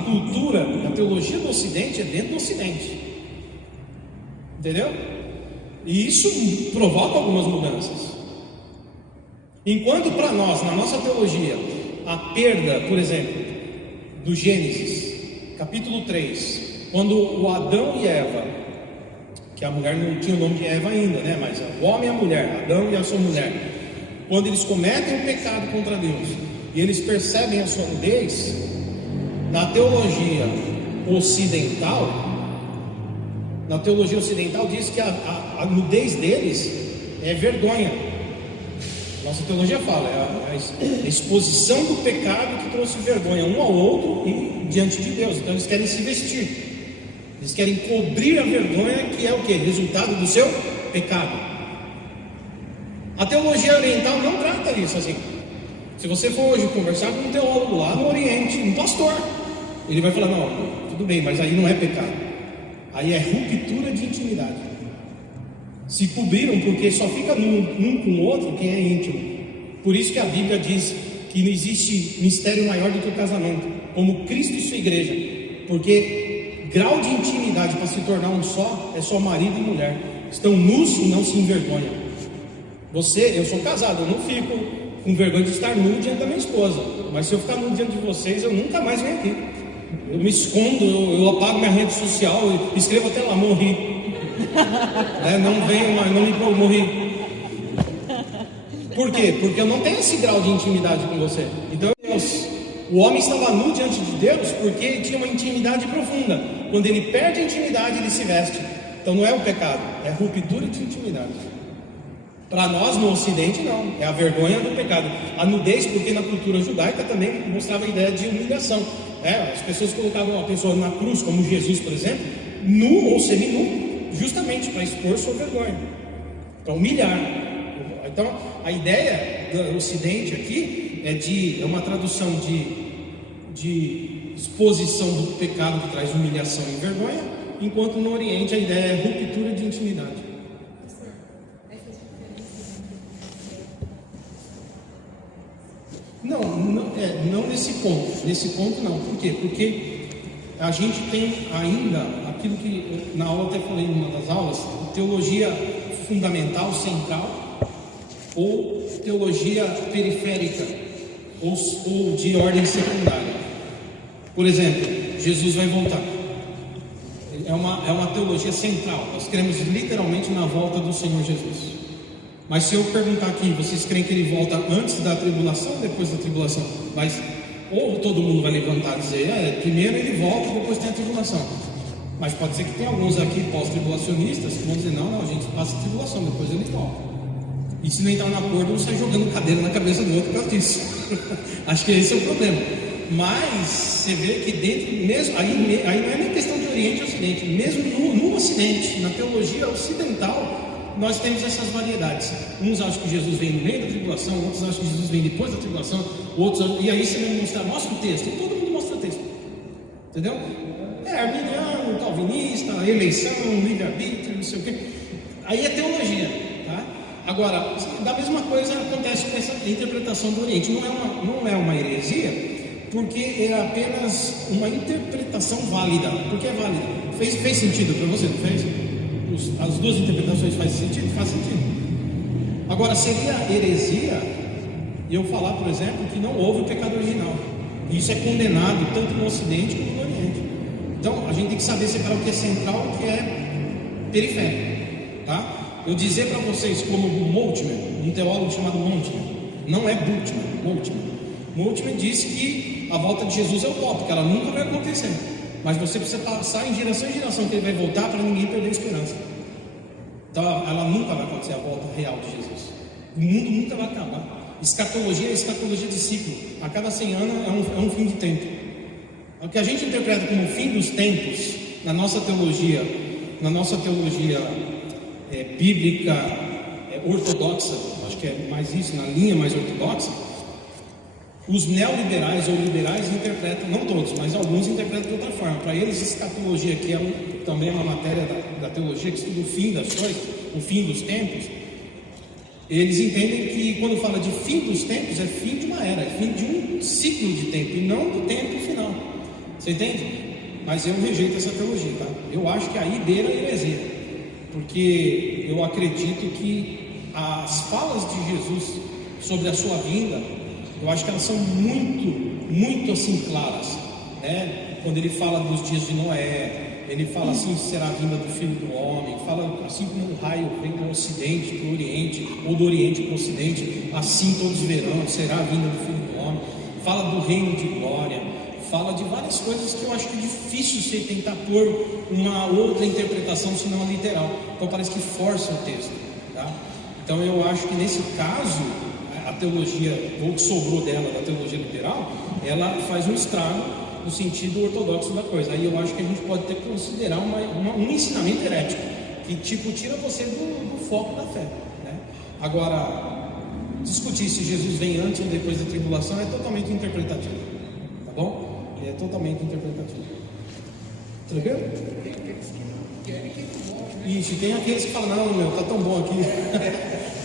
teologia do Ocidente é dentro do Ocidente. Entendeu? E isso provoca algumas mudanças. Enquanto para nós, na nossa teologia, a perda, por exemplo, do Gênesis, capítulo 3, quando o Adão e Eva, que a mulher não tinha o nome de Eva ainda, né? Mas o homem e a mulher, Adão e a sua mulher, quando eles cometem um pecado contra Deus e eles percebem a sua nudez, na teologia ocidental diz que a nudez deles é vergonha. Nossa teologia fala, é a exposição do pecado que trouxe vergonha um ao outro e diante de Deus. Então eles querem se vestir, eles querem cobrir a vergonha que é o que? Resultado do seu pecado. A teologia oriental não trata isso assim. Se você for hoje conversar com um teólogo lá no Oriente, um pastor, ele vai falar, não, tudo bem, mas aí não é pecado. Aí é ruptura de intimidade. Se cobriram porque só fica um com o outro quem é íntimo. Por isso que a Bíblia diz que não existe mistério maior do que o casamento, como Cristo e sua igreja. Porque grau de intimidade para se tornar um só é só marido e mulher. Estão nus e não se envergonham. Eu sou casado, eu não fico com vergonha de estar nu diante da minha esposa. Mas se eu ficar nu diante de vocês, eu nunca mais venho aqui. Eu me escondo, eu apago minha rede social, eu escrevo até lá, morri. Não venho mais, não me morri. Por quê? Porque eu não tenho esse grau de intimidade com você. Então, o homem estava nu diante de Deus porque ele tinha uma intimidade profunda. Quando ele perde a intimidade, ele se veste. Então não é o pecado, é a ruptura de intimidade. Para nós no Ocidente não, é a vergonha do pecado. A nudez, porque na cultura judaica também mostrava a ideia de humilhação. As pessoas colocavam uma pessoa na cruz, como Jesus, por exemplo, nu ou seminu, justamente para expor sua vergonha, para humilhar. Então a ideia do Ocidente aqui é uma tradução de exposição do pecado que traz humilhação e vergonha, enquanto no Oriente a ideia é ruptura de intimidade. Não nesse ponto. Nesse ponto não. Por quê? Porque a gente tem ainda aquilo que na aula até falei em uma das aulas, teologia fundamental, central, ou teologia periférica, ou de ordem secundária. Por exemplo, Jesus vai voltar. É uma teologia central. Nós cremos literalmente na volta do Senhor Jesus. Mas se eu perguntar aqui, vocês creem que ele volta antes da tribulação ou depois da tribulação? Mas ou todo mundo vai levantar e dizer, primeiro ele volta, depois tem a tribulação. Mas pode ser que tenha alguns aqui pós-tribulacionistas que vão dizer, não, a gente passa a tribulação, depois ele volta. E se não entrar no acordo, você sai jogando cadeira na cabeça do outro por causa disso. Acho que esse é o problema. Mas você vê que dentro, mesmo aí não é nem questão de Oriente e Ocidente, mesmo no Ocidente, na teologia ocidental, nós temos essas variedades. Uns acham que Jesus vem no meio da tribulação, outros acham que Jesus vem depois da tribulação, e aí você vai mostra o texto, e todo mundo mostra o texto, entendeu? Arminiano, calvinista, eleição, livre-arbítrio, não sei o quê. Aí é teologia, tá? Agora, da mesma coisa acontece com essa interpretação do Oriente. Não é uma heresia, porque é apenas uma interpretação válida. Porque é válida. Fez sentido para você, não fez? As duas interpretações fazem sentido? Faz sentido. Agora, seria heresia eu falar, por exemplo, que não houve o pecado original. Isso é condenado tanto no Ocidente como no Oriente. Então, a gente tem que saber separar o que é central e o que é periférico, tá? Eu dizer para vocês, como Moltmann, um teólogo chamado Moltmann, não é Bultmann. Moltmann disse que a volta de Jesus é utópica, ela nunca vai acontecer. Mas você precisa passar em geração que ele vai voltar para ninguém perder a esperança. Então ela nunca vai acontecer a volta real de Jesus. O mundo nunca vai acabar. Escatologia é escatologia de ciclo. A cada 100 anos é um fim de tempo. O que a gente interpreta como fim dos tempos na nossa teologia bíblica ortodoxa, acho que é mais isso, na linha mais ortodoxa. Os neoliberais ou liberais interpretam, não todos, mas alguns interpretam de outra forma. Para eles, escatologia, que também é uma matéria da teologia que estuda o fim das coisas, o fim dos tempos, eles entendem que quando fala de fim dos tempos, é fim de uma era, é fim de um ciclo de tempo, e não do tempo final. Você entende? Mas eu rejeito essa teologia, tá? Eu acho que aí beira a heresia, porque eu acredito que as falas de Jesus sobre a sua vinda, eu acho que elas são muito assim claras, né? Quando ele fala dos dias de Noé, ele fala assim, será a vinda do Filho do Homem, fala assim como um raio vem do Ocidente para o Oriente, ou do Oriente para o Ocidente, assim todos verão, será a vinda do Filho do Homem, fala do reino de glória, fala de várias coisas que eu acho que é difícil você tentar pôr uma outra interpretação senão a literal, então parece que força o texto, tá? Então eu acho que nesse caso a teologia, ou o que sobrou dela, da teologia literal, ela faz um estrago no sentido ortodoxo da coisa. Aí eu acho que a gente pode ter que considerar um ensinamento herético, que tipo tira você do foco da fé, né? Agora, discutir se Jesus vem antes ou depois da tribulação é totalmente interpretativo, tá bom? É totalmente interpretativo. Tranquilo? Ixi, tem aqueles que falam, não, meu, tá tão bom aqui.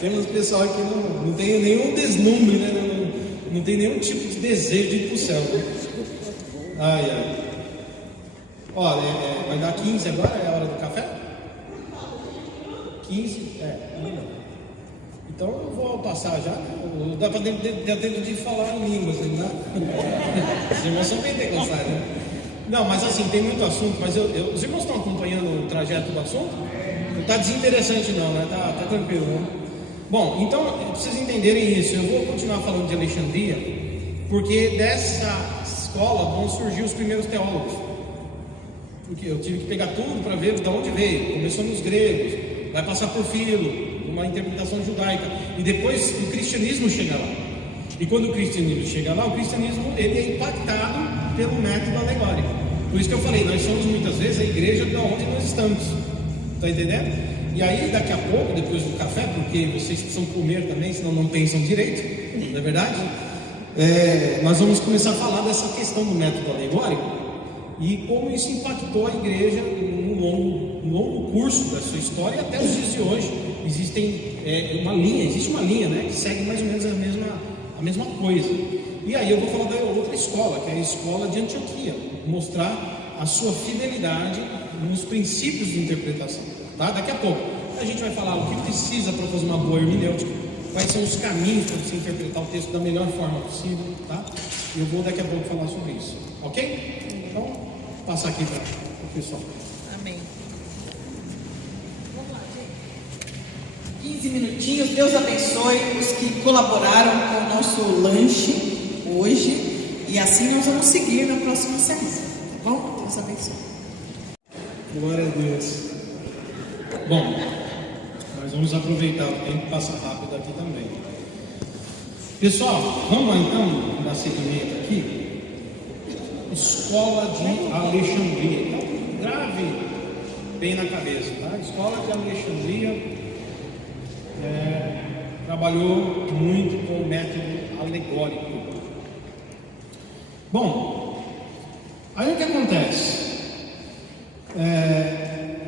Temos pessoal aqui que não tem nenhum deslumbre, né? Não tem nenhum tipo de desejo de ir pro céu. Ai, ai. Olha, vai dar 15 agora? É a hora do café? 15? Então eu vou passar já. Dá para dar tempo de falar em línguas, né? Os irmãos são pentecostais, né? Não, mas assim, tem muito assunto, mas os irmãos estão acompanhando o trajeto do assunto? Não está desinteressante não, né? Tá tranquilo, né? Bom, então, para vocês entenderem isso, eu vou continuar falando de Alexandria, porque dessa escola vão surgir os primeiros teólogos. Porque eu tive que pegar tudo para ver de onde veio. Começou nos gregos, vai passar por Filo, uma interpretação judaica, e depois o cristianismo chega lá. E quando o cristianismo chega lá, o cristianismo ele é impactado pelo método alegórico. Por isso que eu falei, nós somos muitas vezes a igreja de onde nós estamos. Está entendendo? E aí daqui a pouco, depois do café, porque vocês precisam comer também, senão não pensam direito, não é verdade? Nós vamos começar a falar dessa questão do método alegórico e como isso impactou a igreja no longo curso da sua história até os dias de hoje. Existe uma linha, né, que segue mais ou menos a mesma coisa. E aí eu vou falar da outra escola, que é a escola de Antioquia, mostrar a sua fidelidade nos princípios de interpretação, tá? Daqui a pouco a gente vai falar o que precisa para fazer uma boa hermenêutica, quais são os caminhos para você interpretar o texto da melhor forma possível, tá? E eu vou daqui a pouco falar sobre isso, ok? Então, vou passar aqui para o pessoal. Amém. Vamos lá, gente. 15 minutinhos, Deus abençoe os que colaboraram com o nosso lanche hoje, e assim nós vamos seguir na próxima semana, tá bom? Deus abençoe. Glória a Deus. Bom, nós vamos aproveitar o tempo, passa rápido aqui também. Pessoal, vamos lá então dar seguimento aqui. Escola de Alexandria. Então, grave bem na cabeça, tá? Escola de Alexandria trabalhou muito com o método alegórico. Bom, aí o que acontece?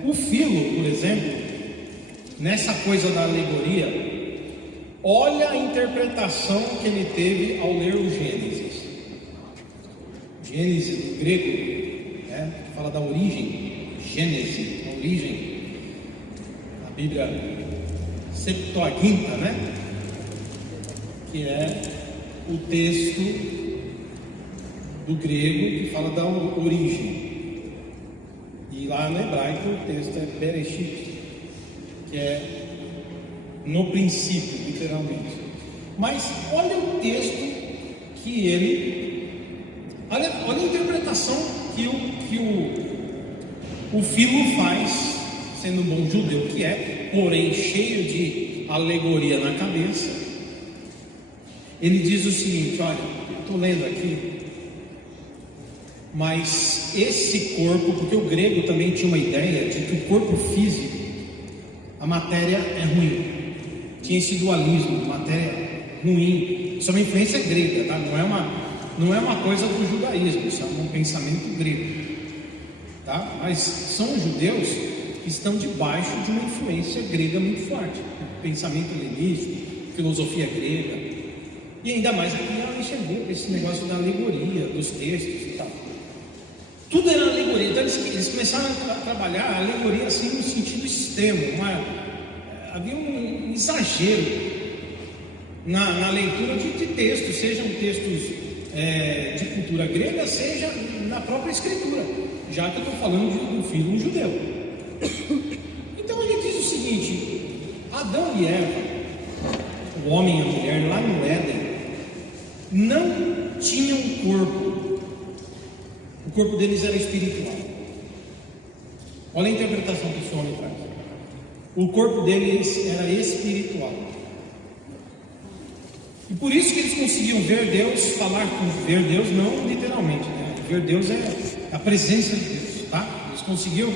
O Filo, por exemplo, nessa coisa da alegoria, olha a interpretação que ele teve ao ler o Gênesis. Gênesis, do grego, né, fala da origem, Gênesis, a origem. A Bíblia Septuaginta, né, que é o texto do grego que fala da origem. E lá no hebraico o texto é Bereshit, que é no princípio, literalmente. Mas olha o texto que ele... Olha a interpretação que o Filo faz, sendo um bom judeu que é, porém cheio de alegoria na cabeça. Ele diz o seguinte, olha, estou lendo aqui, mas esse corpo, porque o grego também tinha uma ideia de que o corpo físico, a matéria é ruim. Tinha esse dualismo, matéria ruim. Isso é uma influência grega, tá? Não é uma coisa do judaísmo, isso é um pensamento grego, tá? Mas são judeus que estão debaixo de uma influência grega muito forte. Pensamento helenístico, filosofia grega. E ainda mais aqui em Alexandria, esse negócio da alegoria, dos textos e tal. Tudo era alegoria, então eles começaram a trabalhar a alegoria assim no sentido extremo, havia um exagero na leitura de textos, sejam textos de cultura grega, seja na própria escritura, já que eu estou falando do filho um judeu. Então ele diz o seguinte: Adão e Eva, o homem e a mulher lá no Éden, não tinham corpo. O corpo deles era espiritual. Olha a interpretação que esse homem traz. O corpo deles era espiritual. E por isso que eles conseguiam ver Deus, ver Deus não literalmente, né? Ver Deus é a presença de Deus, tá? Eles conseguiam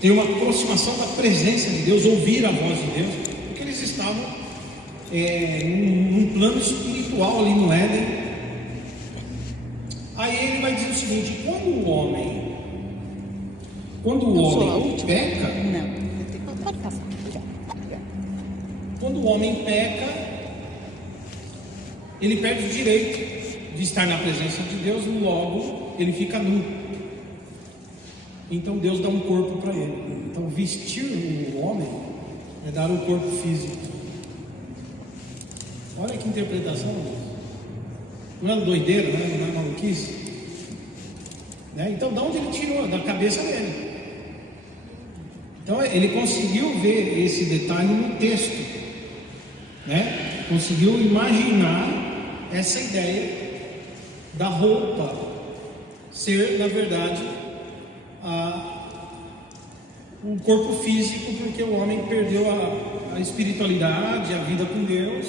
ter uma aproximação da presença de Deus, ouvir a voz de Deus, porque eles estavam num plano espiritual ali no Éden. Aí ele vai dizer o seguinte: quando o homem peca, Não, pode passar. quando o homem peca, ele perde o direito de estar na presença de Deus, logo ele fica nu. Então Deus dá um corpo para ele. Então vestir o homem é dar o corpo físico. Olha que interpretação. Não é doideira, né? Não é maluquice, né? Então de onde ele tirou? Da cabeça dele. Então ele conseguiu ver esse detalhe no texto, né? Conseguiu imaginar essa ideia da roupa ser, na verdade, o corpo físico, porque o homem perdeu a espiritualidade, a vida com Deus.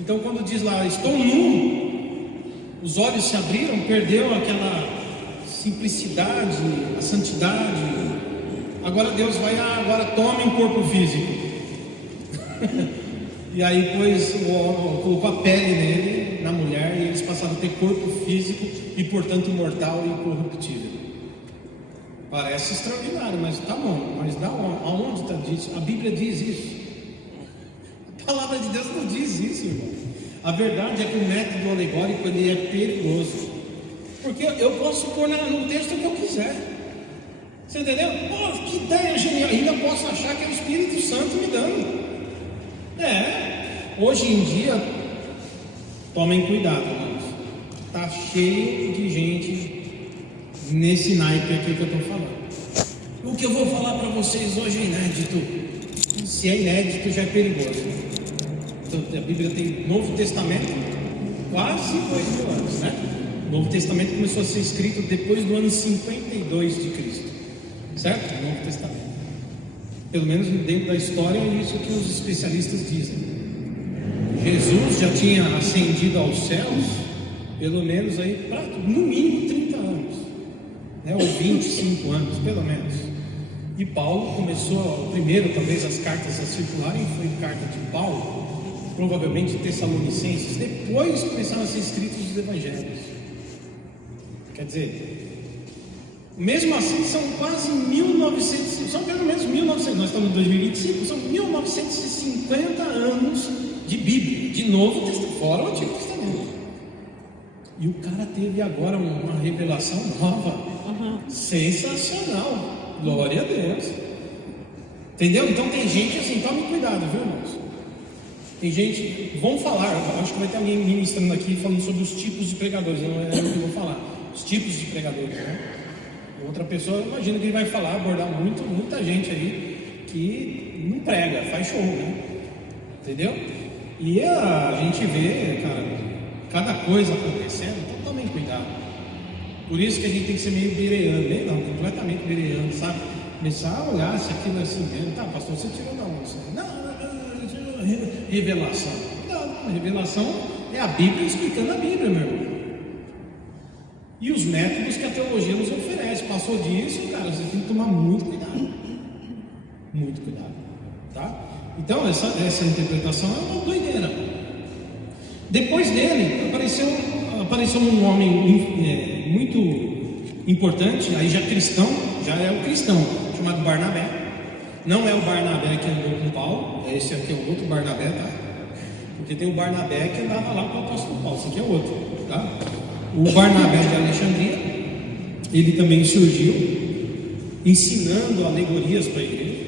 Então quando diz lá, estou nu, os olhos se abriram, perdeu aquela simplicidade, a santidade. Agora Deus vai, agora tome um corpo físico. E aí colocou a pele nele, na mulher, e eles passaram a ter corpo físico e portanto mortal e incorruptível. Parece extraordinário, mas tá bom. Mas aonde está disso? A Bíblia diz isso. A palavra de Deus não diz isso, irmão. A verdade é que o método alegórico ele é perigoso, porque eu posso pôr no texto o que eu quiser. Você entendeu? Pô, que ideia genial! Ainda posso achar que é o Espírito Santo me dando. Hoje em dia, tomem cuidado, irmãos. Está cheio de gente nesse naipe aqui que eu estou falando. O que eu vou falar para vocês hoje é inédito. Se é inédito, já é perigoso. Então, a Bíblia tem Novo Testamento, quase 2000 anos, né? O Novo Testamento começou a ser escrito depois do ano 52 de Cristo, certo? Novo Testamento. Pelo menos dentro da história, é isso que os especialistas dizem. Jesus já tinha ascendido aos céus, pelo menos aí, no mínimo 30 anos, né? Ou 25 anos, pelo menos. E Paulo começou, primeiro talvez as cartas a circularem, foi carta de Paulo, provavelmente Tessalonicenses, depois começaram a ser escritos os evangelhos. Quer dizer, mesmo assim são quase 1900, são pelo menos 1900, nós estamos em 2025, são 1950 anos de Bíblia, de Novo Testamento, fora o Antigo Testamento. E o cara teve agora uma revelação nova, sensacional. Glória a Deus. Entendeu? Então tem gente assim, tome cuidado, viu, irmãos? Tem gente, vão falar, acho que vai ter alguém ministrando aqui falando sobre os tipos de pregadores, não é eu que vou falar, os tipos de pregadores, né? Outra pessoa, imagina que ele vai falar, abordar muita gente aí que não prega, faz show, né? Entendeu? E a gente vê, cara, cada coisa acontecendo, então tomem cuidado. Por isso que a gente tem que ser meio bereano, meio não, completamente bereano, sabe? Começar a olhar se aquilo é assim mesmo. Tá, pastor, você tirou da onde? Não, revelação. Não, revelação é a Bíblia explicando a Bíblia, meu irmão. E os métodos que a teologia nos oferece. Passou disso, cara, você tem que tomar muito cuidado. Muito cuidado, tá? Então, essa interpretação é uma doideira. Depois dele, apareceu um homem muito importante, aí já cristão, já é o cristão, chamado Barnabé. Não é o Barnabé que andou com Paulo, esse aqui é o outro Barnabé, tá? Porque tem o Barnabé que andava lá com o apóstolo Paulo, esse aqui é outro, tá? O Barnabé de Alexandria, ele também surgiu, ensinando alegorias para a igreja.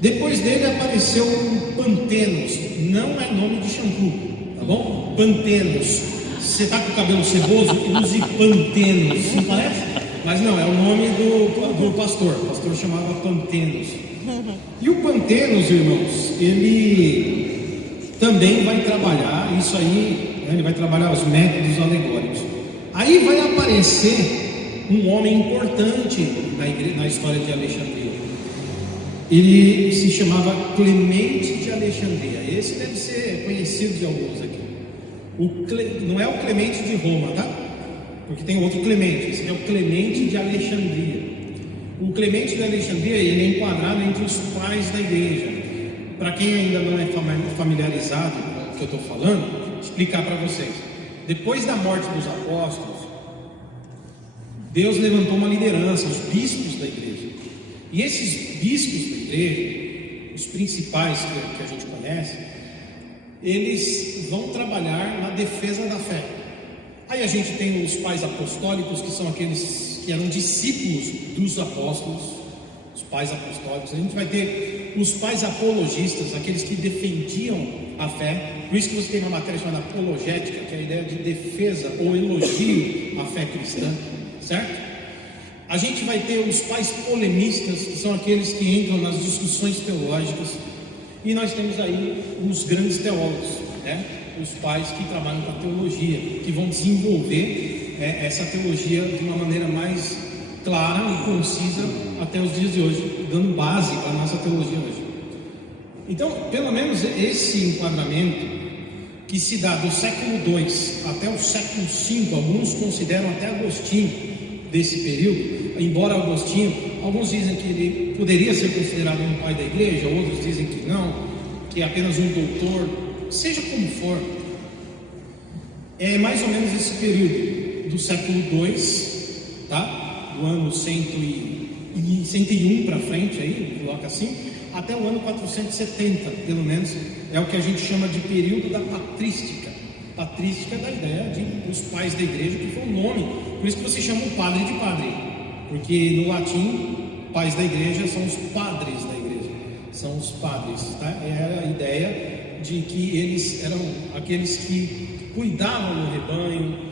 Depois dele apareceu o Pantenos, não é nome de shampoo, tá bom? Pantenos. Você está com o cabelo ceboso, use Pantenos, não parece? Mas não, é o nome do pastor. O pastor chamava Pantenos. E o Pantenos, irmãos, ele também vai trabalhar isso aí, né? Ele vai trabalhar os métodos alegóricos. Aí vai aparecer um homem importante na história de Alexandria. Ele se chamava Clemente de Alexandria. Esse deve ser conhecido de alguns aqui. Não é o Clemente de Roma, tá? Porque tem outro Clemente. Esse aqui é o Clemente de Alexandria. O Clemente de Alexandria, ele é enquadrado entre os pais da igreja. Para quem ainda não é familiarizado que eu estou falando, explicar para vocês. Depois da morte dos apóstolos, Deus levantou uma liderança, os bispos da igreja. E esses bispos da igreja, os principais que a gente conhece, eles vão trabalhar na defesa da fé. Aí a gente tem os pais apostólicos, que são aqueles que eram discípulos dos apóstolos, os pais apostólicos. A gente vai ter os pais apologistas, aqueles que defendiam a fé. Por isso que você tem uma matéria chamada apologética, que é a ideia de defesa ou elogio à fé cristã, certo? A gente vai ter os pais polemistas, que são aqueles que entram nas discussões teológicas. E nós temos aí os grandes teólogos, né? Os pais que trabalham com a teologia, que vão desenvolver essa teologia de uma maneira mais clara e concisa até os dias de hoje, dando base para a nossa teologia hoje. Então, pelo menos esse enquadramento que se dá do século II até o século V, alguns consideram até Agostinho desse período, embora Agostinho, alguns dizem que ele poderia ser considerado um pai da igreja, outros dizem que não, que é apenas um doutor, seja como for, é mais ou menos esse período do século II, tá? Do ano 101 para frente, aí, coloca assim, até o ano 470, pelo menos, é o que a gente chama de período da patrística. Patrística da ideia dos pais da igreja, que foi o nome, por isso que você chama o padre de padre, porque no latim, pais da igreja são os padres da igreja, são os padres, tá? É a ideia de que eles eram aqueles que cuidavam do rebanho,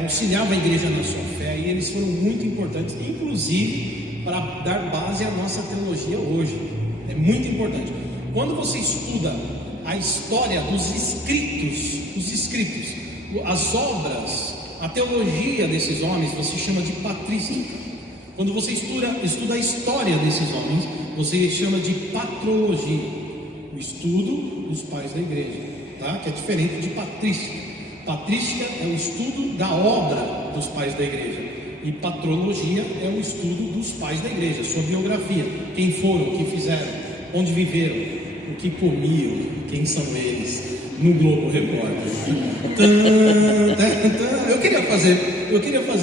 auxiliavam a igreja na sua fé, e eles foram muito importantes, inclusive para dar base à nossa teologia hoje. É muito importante. Quando você estuda a história dos escritos, as obras, a teologia desses homens, você chama de patrística. Quando você estuda a história desses homens, você chama de patrologia, o estudo dos pais da igreja, tá? Que é diferente de patrística. Patrística é o estudo da obra dos pais da igreja, e patrologia é o estudo dos pais da igreja, sua biografia, quem foram, o que fizeram, onde viveram, o que comiam, quem são eles, no Globo Repórter. Eu queria fazer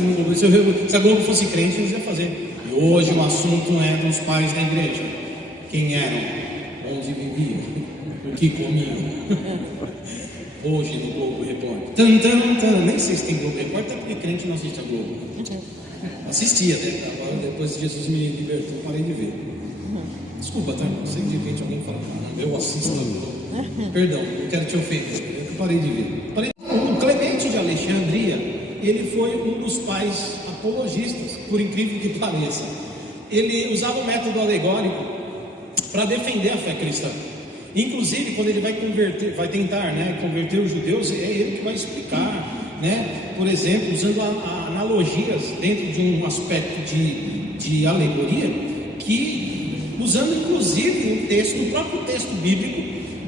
no Globo, se a Globo fosse crente, eu ia fazer. E hoje o assunto é dos pais da igreja, quem eram, onde viviam, o que comiam. Hoje no Globo Repórter. Nem sei se tem Globo Repórter, porque crente não assiste a Globo. Assistia, né? Agora, depois de Jesus me libertou, parei de ver. Desculpa, tá? Não sei de repente alguém fala, eu assisto a Globo. Perdão, não quero te ofender. Eu parei de ver. O Clemente de Alexandria, ele foi um dos pais apologistas, por incrível que pareça. Ele usava o método alegórico para defender a fé cristã. Inclusive, quando ele vai tentar converter os judeus, é ele que vai explicar, né? Por exemplo, usando analogias dentro de um aspecto de alegoria, usando inclusive o próprio texto bíblico,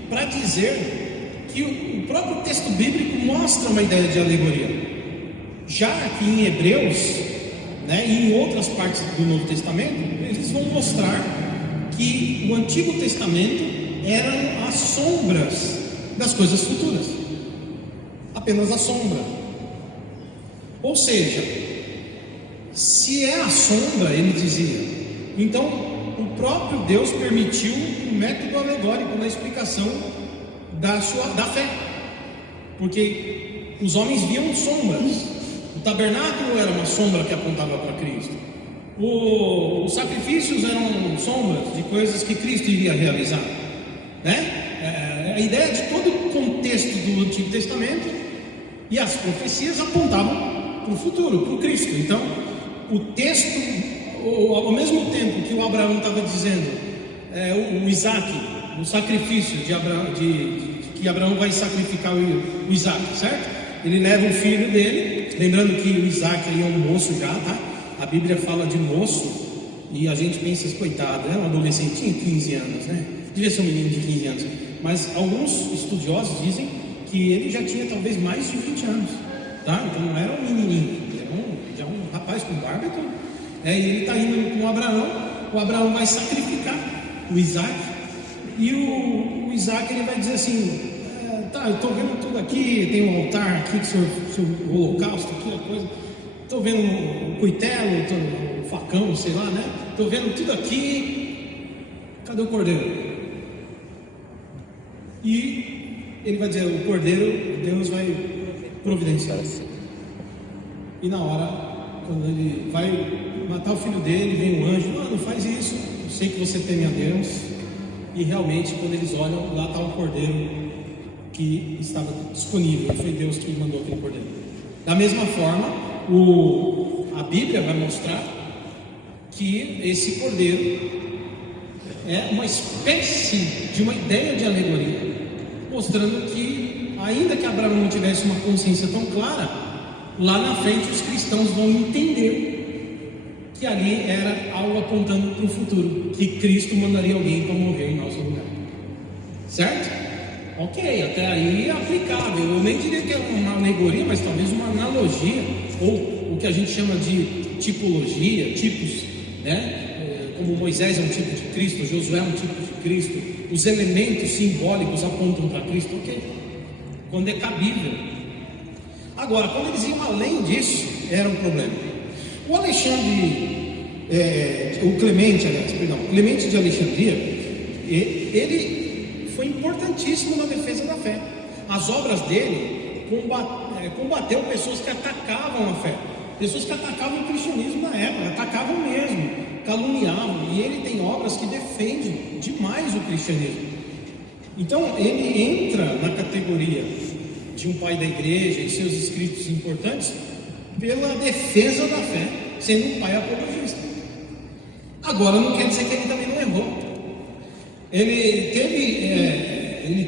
para dizer que o próprio texto bíblico mostra uma ideia de alegoria. Já que em Hebreus, né, e em outras partes do Novo Testamento, eles vão mostrar que o Antigo Testamento eram as sombras das coisas futuras, apenas a sombra. Ou seja, se é a sombra, ele dizia, então o próprio Deus permitiu um método alegórico na explicação da fé, porque os homens viam sombras. O tabernáculo era uma sombra que apontava para Cristo, os sacrifícios eram sombras de coisas que Cristo iria realizar, né? A ideia de todo o contexto do Antigo Testamento e as profecias apontavam para o futuro, para o Cristo. Então, o texto, ao mesmo tempo que o Abraão estava dizendo, o Isaac, o sacrifício que Abraão vai sacrificar o Isaac, certo? Ele leva o filho dele, lembrando que o Isaac é um moço já, tá? A Bíblia fala de moço e a gente pensa, coitado, um adolescentinho, 15 anos, né? Devia ser um menino de 15 anos, mas alguns estudiosos dizem que ele já tinha talvez mais de 20 anos, tá? Então não era um menininho, era já um rapaz com barba e tudo. E ele está indo com o Abraão vai sacrificar o Isaac, e o Isaac ele vai dizer assim, tá, eu estou vendo tudo aqui, tem um altar aqui, seu holocausto aqui, a coisa. Estou vendo o cuitelo, o facão, sei lá, né? Estou vendo tudo aqui. Cadê o cordeiro? E ele vai dizer, o cordeiro, Deus vai providenciar. E na hora, quando ele vai matar o filho dele, vem um anjo, não faz isso, eu sei que você teme a Deus. E realmente, quando eles olham, lá está o cordeiro que estava disponível, foi Deus que mandou aquele cordeiro. Da mesma forma, a Bíblia vai mostrar que esse cordeiro é uma espécie de uma ideia de alegoria, mostrando que, ainda que Abraão não tivesse uma consciência tão clara, lá na frente os cristãos vão entender que ali era algo apontando para o futuro, que Cristo mandaria alguém para morrer em nosso lugar. Certo? Ok, até aí é aplicável. Eu nem diria que é uma alegoria, mas talvez uma analogia, ou o que a gente chama de tipologia, tipos, né? Como Moisés é um tipo de Cristo, Josué é um tipo de Cristo, os elementos simbólicos apontam para Cristo, ok? Quando é cabível. Agora, quando eles iam além disso, era um problema. O Clemente de Alexandria, ele foi importantíssimo na defesa da fé. As obras dele combateu pessoas que atacavam a fé, pessoas que atacavam o cristianismo na época, atacavam mesmo, caluniavam, e ele tem obras que defendem demais o cristianismo. Então ele entra na categoria de um pai da igreja e seus escritos importantes pela defesa da fé, sendo um pai apologista. Agora não quer dizer que ele também não errou. Ele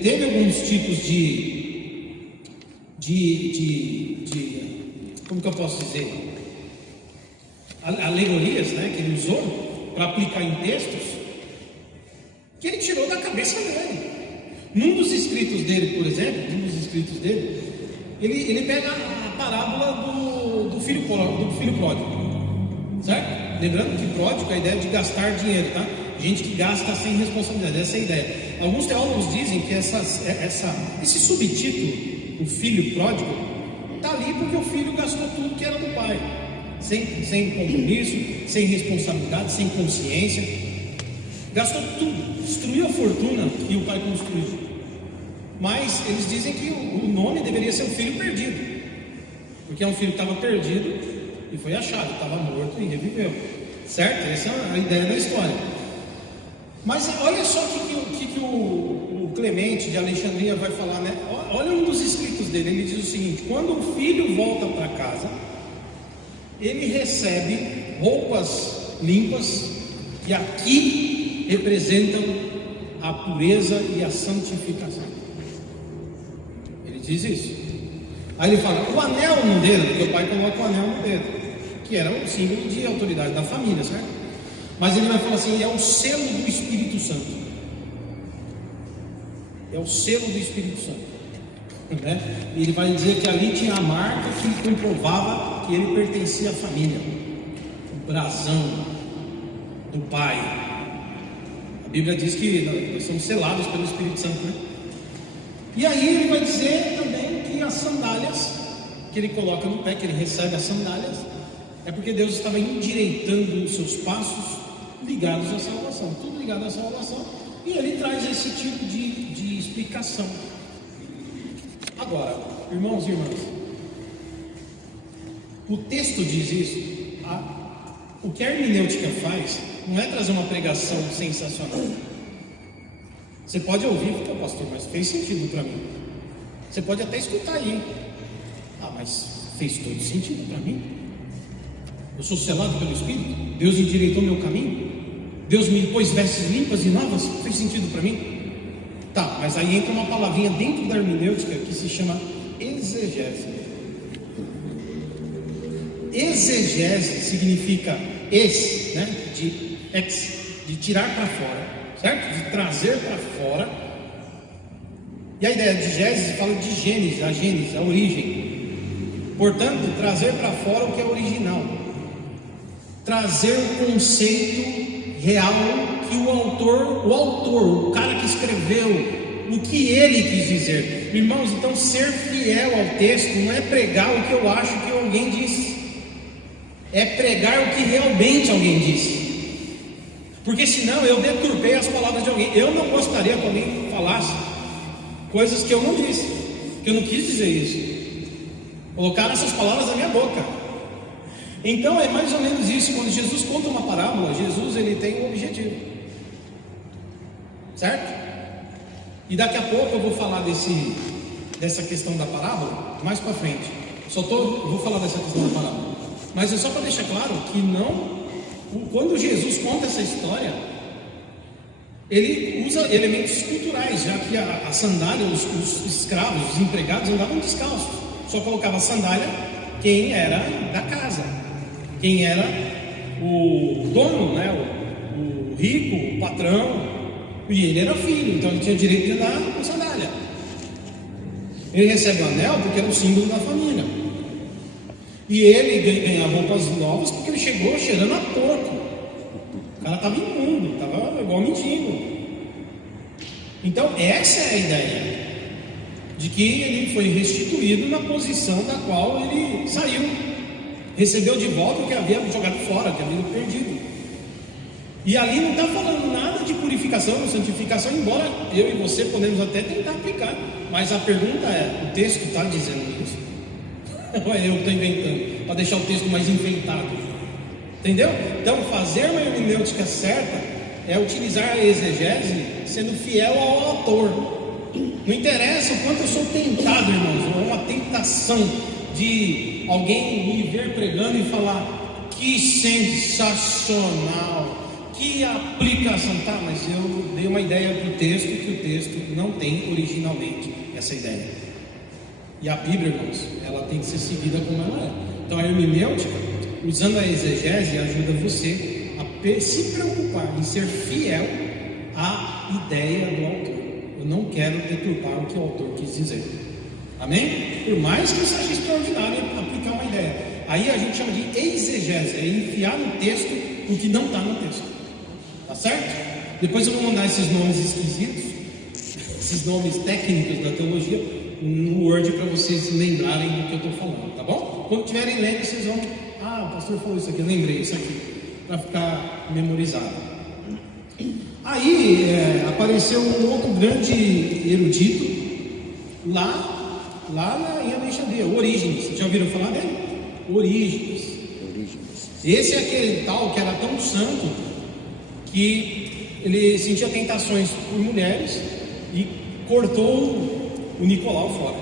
teve alguns tipos de como que eu posso dizer, alegorias, né, que ele usou para aplicar em textos, que ele tirou da cabeça dele. Num dos escritos dele, por exemplo, ele pega a parábola do filho pródigo, certo? Lembrando que pródigo é a ideia de gastar dinheiro, tá? Gente que gasta sem responsabilidade, essa é a ideia. Alguns teólogos dizem que esse subtítulo, o filho pródigo, está ali porque o filho gastou tudo que era do pai, sem compromisso, sem responsabilidade, sem consciência, gastou tudo, destruiu a fortuna que o pai construiu. Mas eles dizem que o nome deveria ser o filho perdido, porque é um filho que estava perdido e foi achado, estava morto e reviveu, certo? Essa é a ideia da história. Mas olha só o que o Clemente de Alexandria vai falar, né? Olha um dos escritos dele, ele diz o seguinte: quando o filho volta para casa, ele recebe roupas limpas, que aqui representam a pureza e a santificação. Ele diz isso. Aí ele fala, o anel no dedo, porque o pai coloca o anel no dedo, que era um símbolo de autoridade da família, certo? Mas ele vai falar assim, é o selo do Espírito Santo. É o selo do Espírito Santo, né? E ele vai dizer que ali tinha a marca que comprovava que ele pertencia à família, o brasão do pai. A Bíblia diz que nós somos selados pelo Espírito Santo, né? E aí ele vai dizer também que as sandálias que ele coloca no pé, que ele recebe as sandálias, é porque Deus estava endireitando os seus passos ligados à salvação, tudo ligado à salvação, e ele traz esse tipo de explicação. Agora, irmãos e irmãs, o texto diz isso. O que a hermenêutica faz não é trazer uma pregação sensacional. Você pode ouvir, porque pastor, mas fez sentido para mim. Você pode até escutar aí, mas fez todo sentido para mim. Eu sou selado pelo Espírito, Deus endireitou meu caminho, Deus me pôs vestes limpas e novas, fez sentido para mim? Tá, mas aí entra uma palavrinha dentro da hermenêutica que se chama exegese. Exegese significa de tirar para fora, certo? De trazer para fora. E a ideia de Gênesis fala de Gênesis, a origem. Portanto, trazer para fora o que é original. Trazer o conceito real que o autor, o cara que escreveu o que ele quis dizer. Irmãos, então ser fiel ao texto não é pregar o que eu acho que alguém disse, é pregar o que realmente alguém disse. Porque senão eu deturpei as palavras de alguém. Eu não gostaria que alguém falasse coisas que eu não disse, que eu não quis dizer isso. Colocaram essas palavras na minha boca. Então é mais ou menos isso. Quando Jesus conta uma parábola, Jesus ele tem um objetivo, certo? E daqui a pouco eu vou falar dessa questão da parábola mais para frente. Vou falar dessa questão da parábola, mas é só para deixar claro que quando Jesus conta essa história, ele usa elementos culturais, já que a sandália, os escravos, os empregados andavam descalços, só colocava a sandália quem era da casa, quem era o dono, né? o rico, o patrão, e ele era filho, então ele tinha direito de andar com sandália. Ele recebe o anel porque era o símbolo da família. E ele ganha roupas novas porque ele chegou cheirando a porco. O cara estava imundo, estava igual mendigo. Então essa é a ideia, de que ele foi restituído na posição da qual ele saiu, recebeu de volta o que havia jogado fora, que havia perdido. E ali não está falando nada de purificação, santificação, embora eu e você podemos até tentar aplicar, mas a pergunta é, o texto está dizendo isso? Ou é eu que estou inventando, para deixar o texto mais enfeitado? Entendeu? Então fazer uma hermenêutica certa é utilizar a exegese sendo fiel ao autor. Não interessa o quanto eu sou tentado, irmãos, ou uma tentação de alguém me ver pregando e falar: que sensacional, que aplicação. Tá, mas eu dei uma ideia para o texto que o texto não tem originalmente essa ideia. E a Bíblia, irmãos, ela tem que ser seguida como ela é. Então a hermenêutica, usando a exegese, ajuda você a se preocupar em ser fiel à ideia do autor. Eu não quero deturpar o que o autor quis dizer. Amém? Por mais que seja extraordinário aplicar uma ideia. Aí a gente chama de exegese, é enfiar no texto o que não está no texto. Tá certo? Depois eu vou mandar esses nomes esquisitos, esses nomes técnicos da teologia, no Word para vocês lembrarem do que eu estou falando, tá bom? Quando tiverem lendo, vocês vão... Ah, o pastor falou isso aqui, eu lembrei isso aqui, para ficar memorizado. Aí apareceu um outro grande erudito lá em Alexandria, Orígenes. Já ouviram falar dele? Orígenes. Esse é aquele tal que era tão santo que ele sentia tentações por mulheres e cortou o Nicolau fora.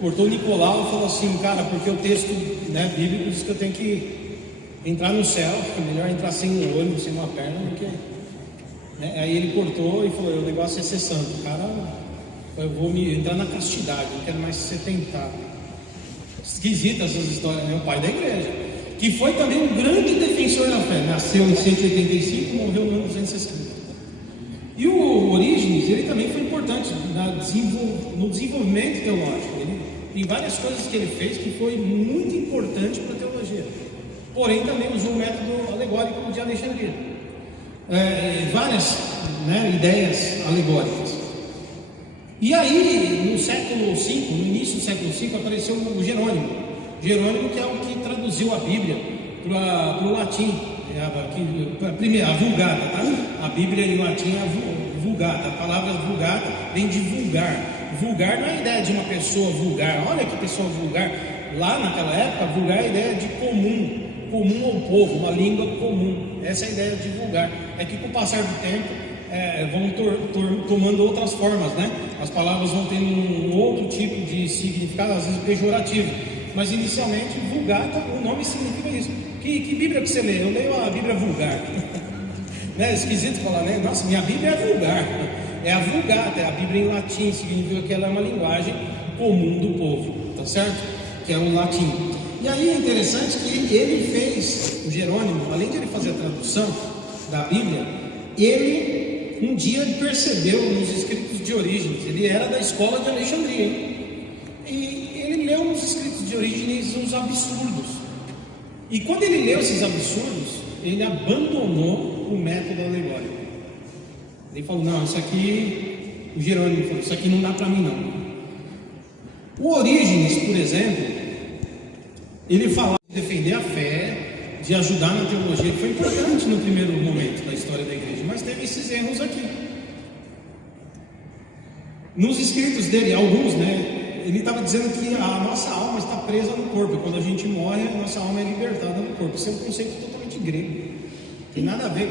Cortou o Nicolau e falou assim: cara, porque o texto, né, bíblico diz que eu tenho que entrar no céu, é melhor entrar sem um olho, sem uma perna, do que... Né? Aí ele cortou e falou: o negócio é ser santo. Cara, eu vou entrar na castidade, não quero mais ser tentado. Esquisita essas histórias, né? O pai da igreja, que foi também um grande defensor da fé, nasceu em 185 e morreu no ano 260. E o Orígenes, ele também foi importante no desenvolvimento teológico. Ele tem várias coisas que ele fez que foi muito importante para a teologia. Porém, também usou o método alegórico de Alexandria. Várias, né, ideias alegóricas. E aí, no século V, no início do século V, apareceu o Jerônimo. Jerônimo, que é o que traduziu a Bíblia para o latim. A Vulgata, tá? A Bíblia em latim é a Vulgata. A palavra Vulgata vem de vulgar. Vulgar não é a ideia de uma pessoa vulgar. Olha que pessoa vulgar. Lá naquela época, vulgar é a ideia de comum ao povo, uma língua comum. Essa é a ideia de vulgar. É que com o passar do tempo vão tomando outras formas, né? As palavras vão tendo um outro tipo de significado, às vezes pejorativo. Mas inicialmente, Vulgata, o nome significa isso. Que Bíblia que você lê? Eu leio a Bíblia vulgar. Né? Esquisito falar, né? Nossa, minha Bíblia é vulgar. É a Vulgata, é a Bíblia em latim, significa que ela é uma linguagem comum do povo, tá certo? Que é o latim. E aí é interessante que ele fez, o Jerônimo, além de ele fazer a tradução da Bíblia, ele um dia percebeu nos escritos de Orígenes, ele era da escola de Alexandria, hein? E ele leu nos escritos de Orígenes uns absurdos. E quando ele leu esses absurdos, ele abandonou o método alegórico. Ele falou: não, isso aqui o Jerônimo falou, isso aqui não dá para mim não. O Orígenes, por exemplo, ele falava de defender a fé, de ajudar na teologia, que foi importante no primeiro momento da história da igreja, mas teve esses erros aqui. Nos escritos dele, alguns, né, ele estava dizendo que a nossa alma está presa no corpo, e quando a gente morre, a nossa alma é libertada no corpo. Isso é um conceito totalmente grego, não tem nada a ver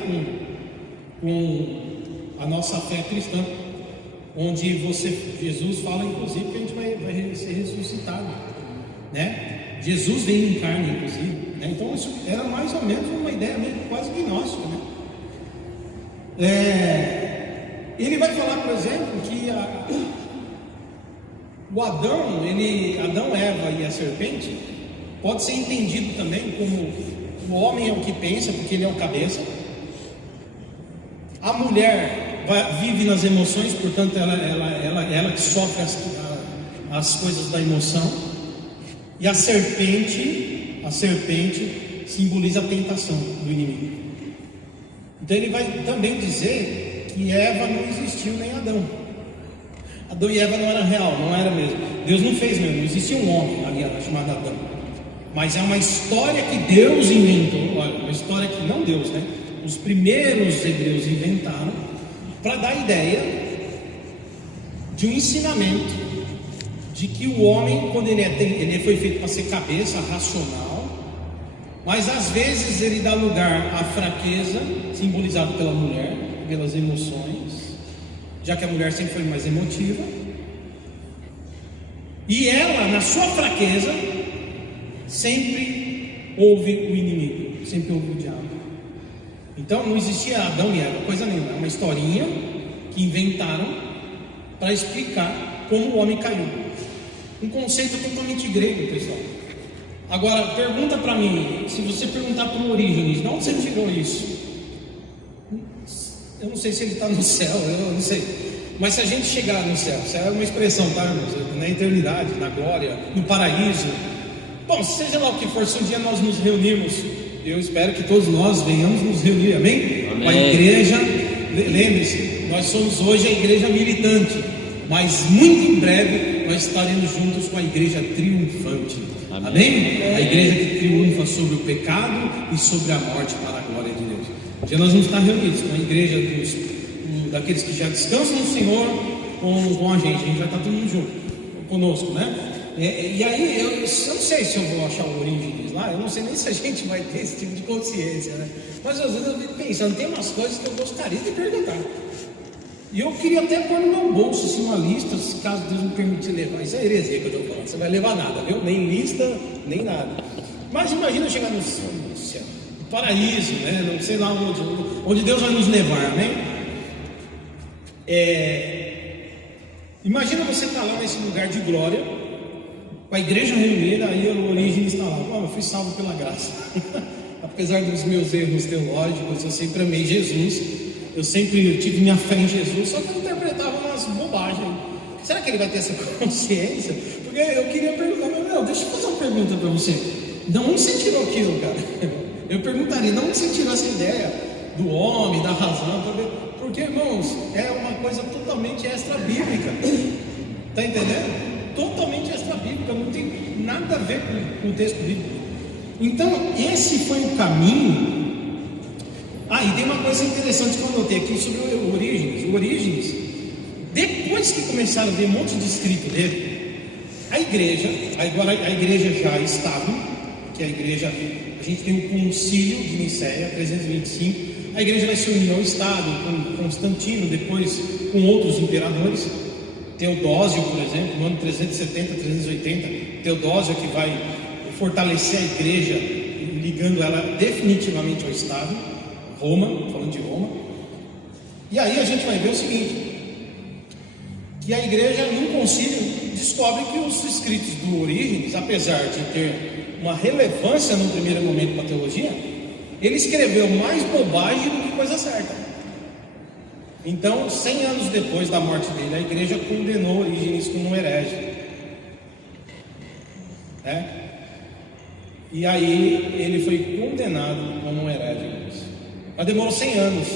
com a nossa fé cristã, onde Jesus fala, inclusive, que a gente vai ser ressuscitado, né? Jesus veio em carne, inclusive, né? Então isso era mais ou menos uma ideia meio quase gnóstica, né? Ele vai falar, por exemplo, que o Adão, Eva e a serpente pode ser entendido também como o homem é o que pensa, porque ele é o cabeça. A mulher vive nas emoções, portanto ela que sofre as coisas da emoção. E a serpente simboliza a tentação do inimigo. Então ele vai também dizer que Eva não existiu, nem Adão. Adão e Eva não era real, não era mesmo. Deus não fez mesmo, não existia um homem ali chamado Adão. Mas é uma história que Deus inventou. Olha, uma história que não Deus, né? Os primeiros hebreus inventaram para dar a ideia de um ensinamento de que o homem, quando ele foi feito para ser cabeça, racional, mas às vezes ele dá lugar à fraqueza, simbolizado pela mulher, pelas emoções, já que a mulher sempre foi mais emotiva, e ela, na sua fraqueza, sempre ouve o inimigo, sempre ouve o diabo. Então não existia Adão e Eva, coisa nenhuma, é uma historinha que inventaram para explicar como o homem caiu. Um conceito totalmente grego, pessoal. Agora, pergunta para mim, se você perguntar para o Orígenes, de onde você tirou isso? Eu não sei se ele está no céu, eu não sei. Mas se a gente chegar no céu é uma expressão, tá, irmãos? Na eternidade, na glória, no paraíso. Bom, seja lá o que for, se um dia nós nos reunirmos, eu espero que todos nós venhamos nos reunir, amém? Amém. A igreja, lembre-se, nós somos hoje a igreja militante, mas muito em breve nós estaremos juntos com a igreja triunfante, amém? A igreja que triunfa sobre o pecado e sobre a morte para a glória de Deus. Um dia nós vamos estar reunidos com a igreja daqueles que já descansam no Senhor com a gente vai estar todo mundo junto, conosco, né? E aí, eu não sei se eu vou achar o Orígenes lá, eu não sei nem se a gente vai ter esse tipo de consciência, né? Mas às vezes eu fico pensando, tem umas coisas que eu gostaria de perguntar. E eu queria até pôr no meu bolso assim, uma lista, se caso Deus me permitir levar. Isso é heresia que eu estou falando, você vai levar nada, viu? Nem lista, nem nada. Mas imagina eu chegar no céu, no paraíso, né? Não sei lá onde Deus vai nos levar, amém? Imagina você estar lá nesse lugar de glória, com a igreja reunida, aí o Orígenes está lá. Eu fui salvo pela graça. Apesar dos meus erros teológicos, eu sempre amei Jesus. Eu sempre tive minha fé em Jesus, só que eu interpretava umas bobagens. Será que ele vai ter essa consciência? Porque eu queria perguntar, deixa eu fazer uma pergunta para você. De onde você tirou aquilo, cara? Eu perguntaria, de onde você tirou essa ideia do homem, da razão? Porque, irmãos, é uma coisa totalmente extra-bíblica. Está entendendo? Totalmente extra-bíblica, não tem nada a ver com o texto bíblico. Então, esse foi o caminho. E tem uma coisa interessante que eu anotei aqui sobre o Orígenes. O Orígenes, depois que começaram a ver um monte de escrito dele, a igreja, agora a igreja já estável, que a igreja, a gente tem o concílio de Nicéia, 325, a igreja vai se unir ao Estado, com Constantino, depois com outros imperadores. Teodósio, por exemplo, no ano 370, 380, Teodósio que vai fortalecer a igreja, ligando ela definitivamente ao Estado, Roma, falando de Roma. E aí a gente vai ver o seguinte, que a igreja, num concílio, descobre que os escritos do Orígenes, apesar de ter uma relevância no primeiro momento para a teologia, ele escreveu mais bobagem do que coisa certa. Então, 100 anos depois da morte dele, a igreja condenou Orígenes como um herege. E aí ele foi condenado como um herege. Mas demorou 100 anos.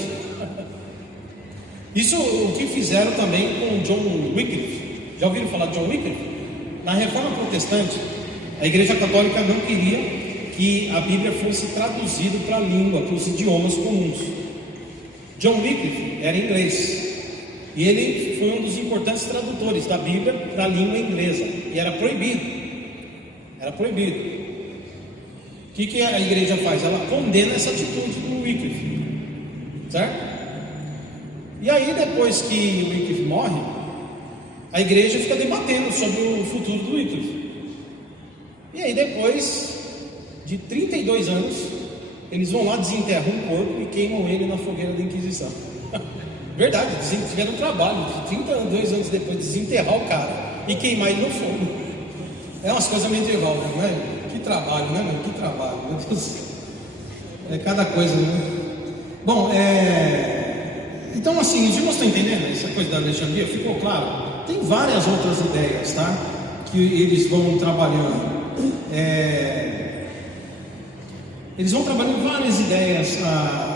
Isso o que fizeram também com John Wycliffe. Já ouviram falar de John Wycliffe? Na Reforma Protestante, a Igreja Católica não queria que a Bíblia fosse traduzida para a língua, para os idiomas comuns. John Wycliffe era inglês e ele foi um dos importantes tradutores da Bíblia para a língua inglesa, e era proibido. Era proibido. O que a igreja faz? Ela condena essa atitude do Wycliffe, certo? E aí, depois que o Wycliffe morre, a igreja fica debatendo sobre o futuro do Wycliffe. E aí, depois de 32 anos, eles vão lá, desenterram um corpo e queimam ele na fogueira da Inquisição. Verdade, tiveram um trabalho de 32 anos depois de desenterrar o cara e queimar ele no fogo. É umas coisas medieval, não é? Que trabalho, né, mano? Que trabalho, meu Deus. É cada coisa, né? Bom, então assim, os irmãos estão entendendo essa coisa da Alexandria? Ficou claro? Tem várias outras ideias, tá? Que eles vão trabalhando. Eles vão trabalhando várias ideias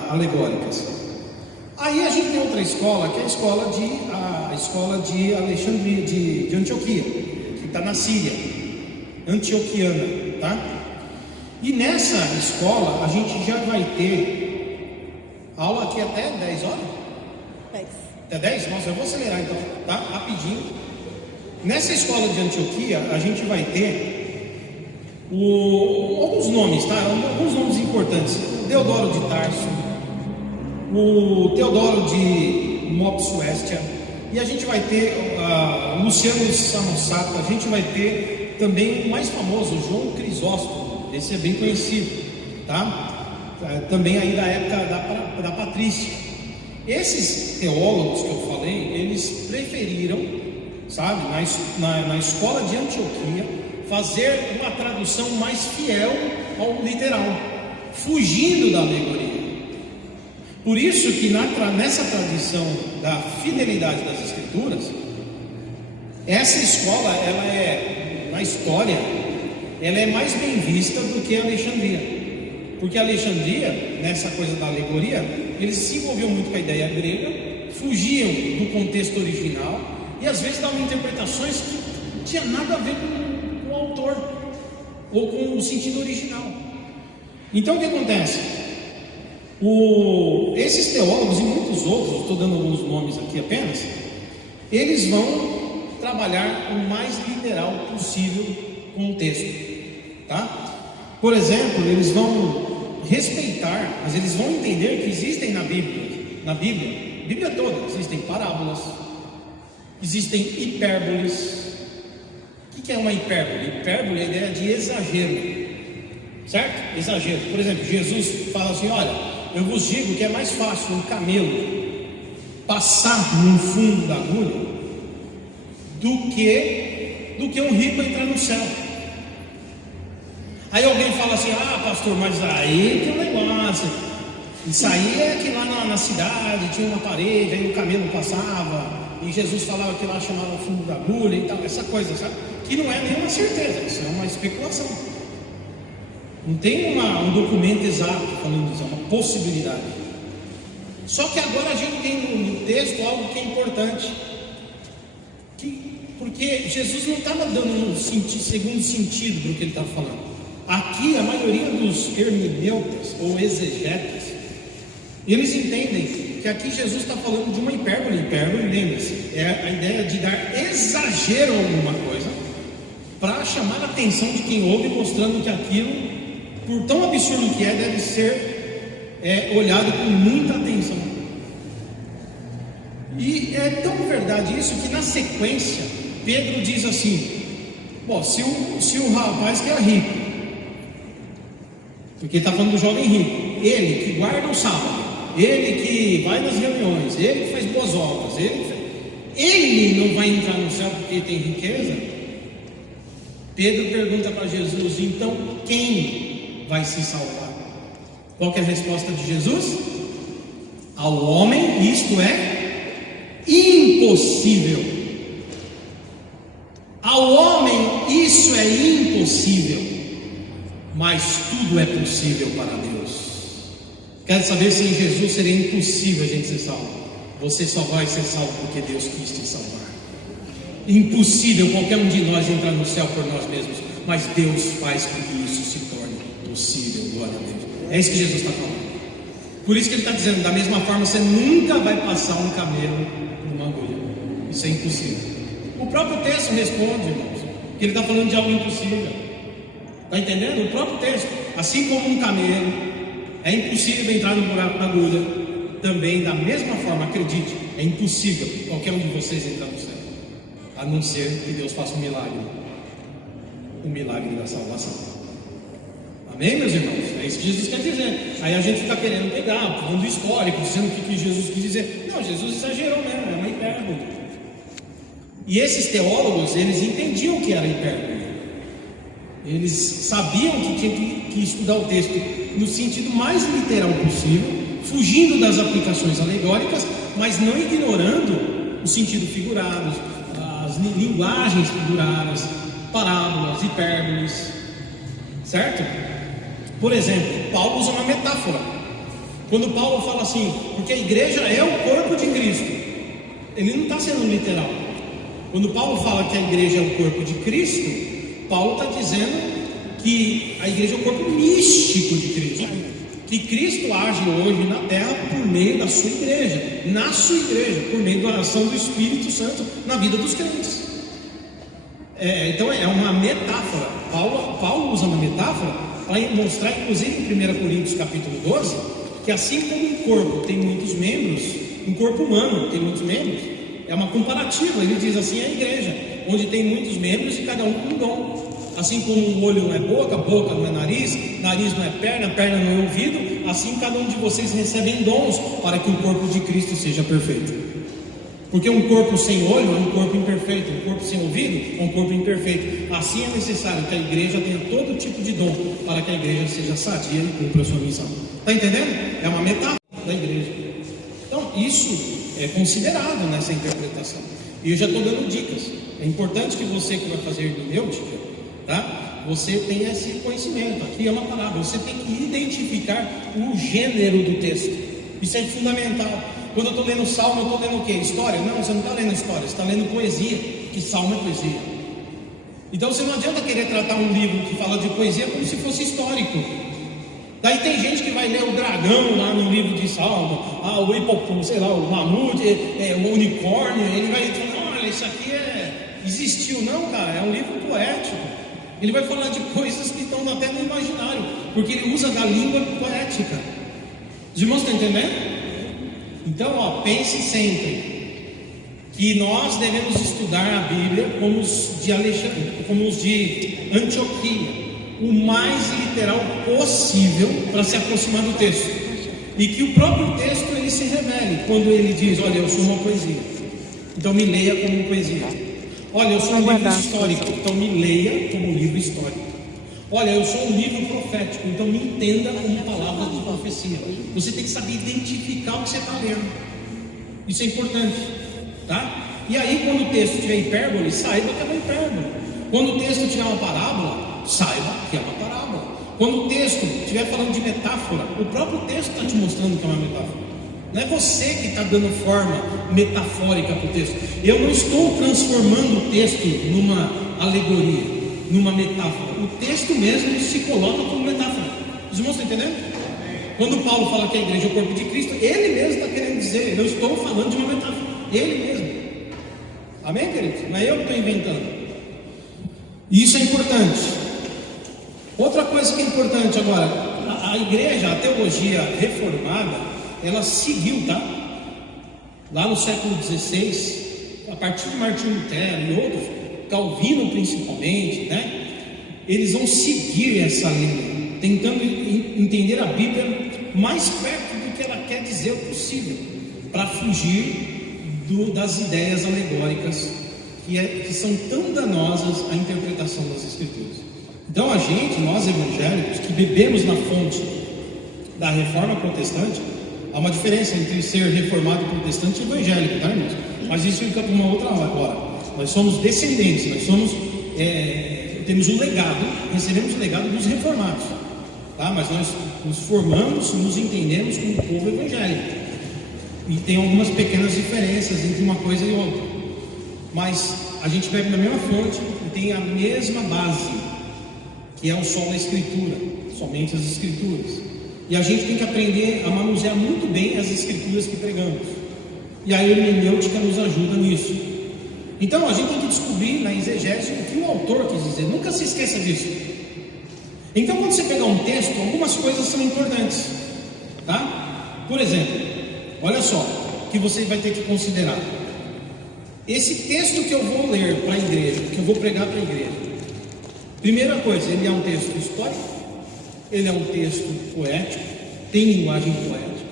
alegóricas. Aí a gente tem outra escola, que é a escola de Alexandria, de Antioquia, que está na Síria, antioquiana, tá? E nessa escola a gente já vai ter aula aqui até 10 horas? 10. Até 10? Nossa, eu vou acelerar então, tá? Rapidinho. Nessa escola de Antioquia a gente vai ter alguns nomes, tá? Alguns nomes importantes. Deodoro de Tarso, o Teodoro de Mopsuestia, e a gente vai ter Luciano Samosata, a gente vai ter também o mais famoso, João Crisóstomo. Esse é bem conhecido, tá? Também aí da época da patrícia. Esses teólogos que eu falei, eles preferiram, sabe, na escola de Antioquia, fazer uma tradução mais fiel ao literal, fugindo da alegoria. Por isso que nessa tradição da fidelidade das Escrituras, essa escola, na história, ela é mais bem vista do que a Alexandria. Porque a Alexandria, nessa coisa da alegoria, eles se envolviam muito com a ideia grega, fugiam do contexto original e às vezes davam interpretações que não tinha nada a ver com o autor ou com o sentido original. Então o que acontece? Esses teólogos e muitos outros, estou dando alguns nomes aqui apenas, eles vão trabalhar o mais literal possível com o texto, tá? Por exemplo, eles vão respeitar, mas eles vão entender que existem na Bíblia toda, existem parábolas, existem hipérboles. O que é uma hipérbole? Hipérbole é a ideia de exagero, certo? Exagero. Por exemplo, Jesus fala assim: olha, eu vos digo que é mais fácil um camelo passar no fundo da agulha do que um rico entrar no céu. Aí alguém fala assim: ah, pastor, mas aí tem um negócio. Isso aí é que lá na cidade tinha uma parede, aí o camelo passava, e Jesus falava que lá chamava o fundo da agulha e tal, essa coisa, sabe? Que não é nenhuma certeza, isso é uma especulação. Não tem um documento exato falando disso, é uma possibilidade. Só que agora a gente tem no texto algo que é importante, porque Jesus não estava dando um segundo sentido para o que ele estava falando. Aqui a maioria dos hermeneutas ou exegetas, eles entendem que aqui Jesus está falando de uma hipérbole. Hipérbole, lembre-se, é a ideia de dar exagero a alguma coisa para chamar a atenção de quem ouve, mostrando que aquilo, por tão absurdo que deve ser olhado com muita atenção. E é tão verdade isso que na sequência Pedro diz assim: bom, se o rapaz que é rico, porque ele está falando do jovem rico, ele que guarda o sábado, ele que vai nas reuniões, ele que faz boas obras, ele não vai entrar no céu porque tem riqueza. Pedro pergunta para Jesus: então quem vai se salvar? Qual que é a resposta de Jesus? Ao homem isto é impossível. Ao homem isso é impossível, mas tudo é possível para Deus. Quero saber se em Jesus seria impossível a gente ser salvo. Você só vai ser salvo porque Deus quis te salvar. Impossível qualquer um de nós entrar no céu por nós mesmos, mas Deus faz com que isso se torne possível. Glória a Deus. É isso que Jesus está falando. Por isso que ele está dizendo, da mesma forma, você nunca vai passar um camelo numa agulha. Isso é impossível. O próprio texto responde, irmãos, que ele está falando de algo impossível. Está entendendo? O próprio texto. Assim como um camelo é impossível entrar no buraco da agulha, também da mesma forma, acredite, é impossível qualquer um de vocês entrar no céu, a não ser que Deus faça um milagre da salvação. Amém, meus irmãos? É isso que Jesus quer dizer. Aí a gente fica querendo pegar, falando histórico, dizendo o que Jesus quis dizer. Não, Jesus exagerou mesmo, é uma hipérbole. E esses teólogos, eles entendiam o que era hipérbole. Eles sabiam que tinha que estudar o texto no sentido mais literal possível, fugindo das aplicações alegóricas, mas não ignorando o sentido figurado, as linguagens figuradas, parábolas, hipérboles, certo? Por exemplo, Paulo usa uma metáfora. Quando Paulo fala assim, porque a igreja é o corpo de Cristo, ele não está sendo literal. Quando Paulo fala que a igreja é o corpo de Cristo, Paulo está dizendo que a igreja é o corpo místico de Cristo, que Cristo age hoje na terra por meio da sua igreja, na sua igreja, por meio da ação do Espírito Santo na vida dos crentes. Então é uma metáfora. Paulo usa uma metáfora para mostrar, inclusive em 1 Coríntios capítulo 12, que assim como um corpo tem muitos membros, um corpo humano tem muitos membros, é uma comparativa. Ele diz assim: a igreja, onde tem muitos membros e cada um com um dom. Assim como um olho não é boca, boca não é nariz, nariz não é perna, perna não é ouvido, assim cada um de vocês recebem dons para que o corpo de Cristo seja perfeito. Porque um corpo sem olho é um corpo imperfeito, um corpo sem ouvido é um corpo imperfeito. Assim é necessário que a igreja tenha todo tipo de dom para que a igreja seja sadia e cumpra a sua missão. Está entendendo? É uma metáfora da igreja. Então isso é considerado nessa interpretação. E eu já estou dando dicas. É importante que você que vai fazer hermenêutica, tá? Você tem esse conhecimento. Aqui é uma palavra. Você tem que identificar o gênero do texto. Isso é fundamental. Quando eu estou lendo Salmo, eu estou lendo o quê? História? Não, você não está lendo história, você está lendo poesia, que Salmo é poesia. Então você não adianta querer tratar um livro que fala de poesia como se fosse histórico. Daí tem gente que vai ler o dragão lá no livro de Salmo, o hipopótamo, sei lá, o mamute, o unicórnio, ele vai falar: olha, isso aqui existiu. Não, cara, é um livro poético. Ele vai falar de coisas que estão até no imaginário, porque ele usa da língua poética. Os irmãos estão entendendo? Então, pense sempre que nós devemos estudar a Bíblia como os de Antioquia, o mais literal possível para se aproximar do texto, e que o próprio texto ele se revele quando ele diz: olha, eu sou uma poesia, então me leia como poesia. Olha, eu sou um livro histórico, então me leia como um livro histórico. Olha, eu sou um livro profético, então me entenda como palavras de profecia. Você tem que saber identificar o que você está lendo. Isso é importante, tá? E aí, quando o texto tiver hipérbole, saiba que é uma hipérbole. Quando o texto tiver uma parábola, saiba que é uma parábola. Quando o texto estiver falando de metáfora, o próprio texto está te mostrando que é uma metáfora. Não é você que está dando forma metafórica para o texto. Eu não estou transformando o texto numa alegoria, numa metáfora. O texto mesmo se coloca como metáfora. Os irmãos estão entendendo? Quando Paulo fala que a igreja é o corpo de Cristo, ele mesmo está querendo dizer: eu estou falando de uma metáfora. Ele mesmo. Amém, queridos? Não é eu que estou inventando. E isso é importante. Outra coisa que é importante agora, a igreja, a teologia reformada, ela seguiu, tá? Lá no século XVI, a partir de Martinho Lutero e outros, Calvino principalmente, né? Eles vão seguir essa linha, tentando entender a Bíblia mais perto do que ela quer dizer possível, para fugir das ideias alegóricas que são tão danosas à interpretação das Escrituras. Então nós evangélicos, que bebemos na fonte da reforma protestante, há uma diferença entre ser reformado protestante e evangélico, tá, irmãos? Mas isso fica para uma outra hora. Nós somos descendentes, temos um legado, recebemos o legado dos reformados, tá? Mas nós nos formamos, nos entendemos como povo evangélico. E tem algumas pequenas diferenças entre uma coisa e outra. Mas a gente bebe da mesma fonte e tem a mesma base, que é o solo da Escritura, somente as Escrituras. E a gente tem que aprender a manusear muito bem as Escrituras que pregamos. E a hermenêutica nos ajuda nisso. Então a gente tem que descobrir na exegese o que o autor quis dizer. Nunca se esqueça disso. Então quando você pegar um texto, algumas coisas são importantes, tá? Por exemplo, olha só, que você vai ter que considerar. Esse texto que eu vou ler para a igreja, que eu vou pregar para a igreja, primeira coisa, ele é um texto histórico, ele é um texto poético, tem linguagem poética.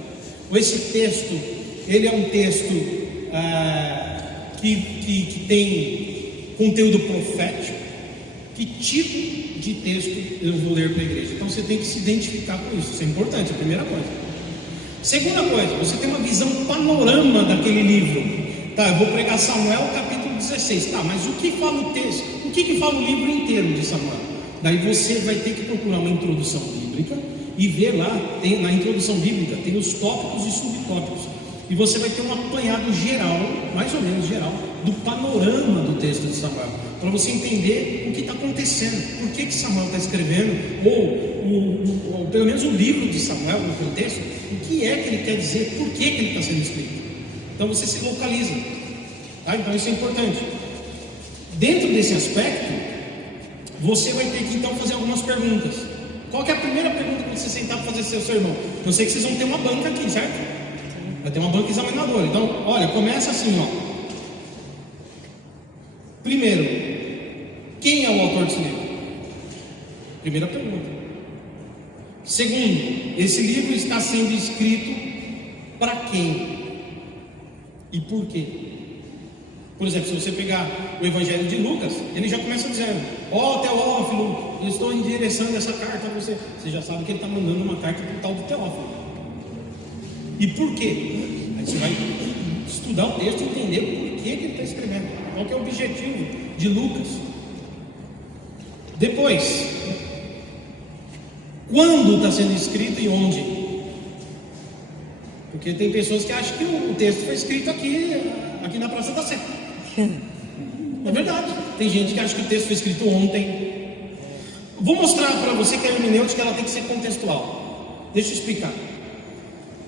Ou esse texto, ele é um texto que tem conteúdo profético. Que tipo de texto eu vou ler para a igreja? Então você tem que se identificar com isso, isso é importante, a primeira coisa. Segunda coisa, você tem uma visão panorama daquele livro. Tá, eu vou pregar Samuel capítulo 16. Tá, mas o que fala o texto? O que fala o livro inteiro de Samuel? Daí você vai ter que procurar uma introdução bíblica e ver lá, na introdução bíblica, tem os tópicos e subtópicos. E você vai ter um apanhado geral, mais ou menos geral, do panorama do texto de Samuel, para você entender o que está acontecendo, por que Samuel está escrevendo, ou pelo menos o livro de Samuel no contexto, o que é que ele quer dizer, por que ele está sendo escrito. Então você se localiza, tá? Então isso é importante. Dentro desse aspecto, você vai ter que então fazer algumas perguntas. Qual que é a primeira pergunta quando você sentar para fazer seu sermão? Eu sei que vocês vão ter uma banca aqui, certo? Vai ter uma banca examinadora. Então, olha, começa assim, ó. Primeiro, quem é o autor desse livro? Primeira pergunta. Segundo, esse livro está sendo escrito para quem? E por quê? Por exemplo, se você pegar o Evangelho de Lucas, ele já começa dizendo: ó, Teófilo, eu estou endereçando essa carta a você. Você já sabe que ele está mandando uma carta para o tal do Teófilo. E por quê? Aí você vai estudar o texto e entender por que ele está escrevendo. Qual que é o objetivo de Lucas. Depois, quando está sendo escrito e onde? Porque tem pessoas que acham que o texto foi escrito aqui na Praça da Sé. É verdade. Tem gente que acha que o texto foi escrito ontem. Vou mostrar para você que a hermenêutica ela tem que ser contextual. Deixa eu explicar.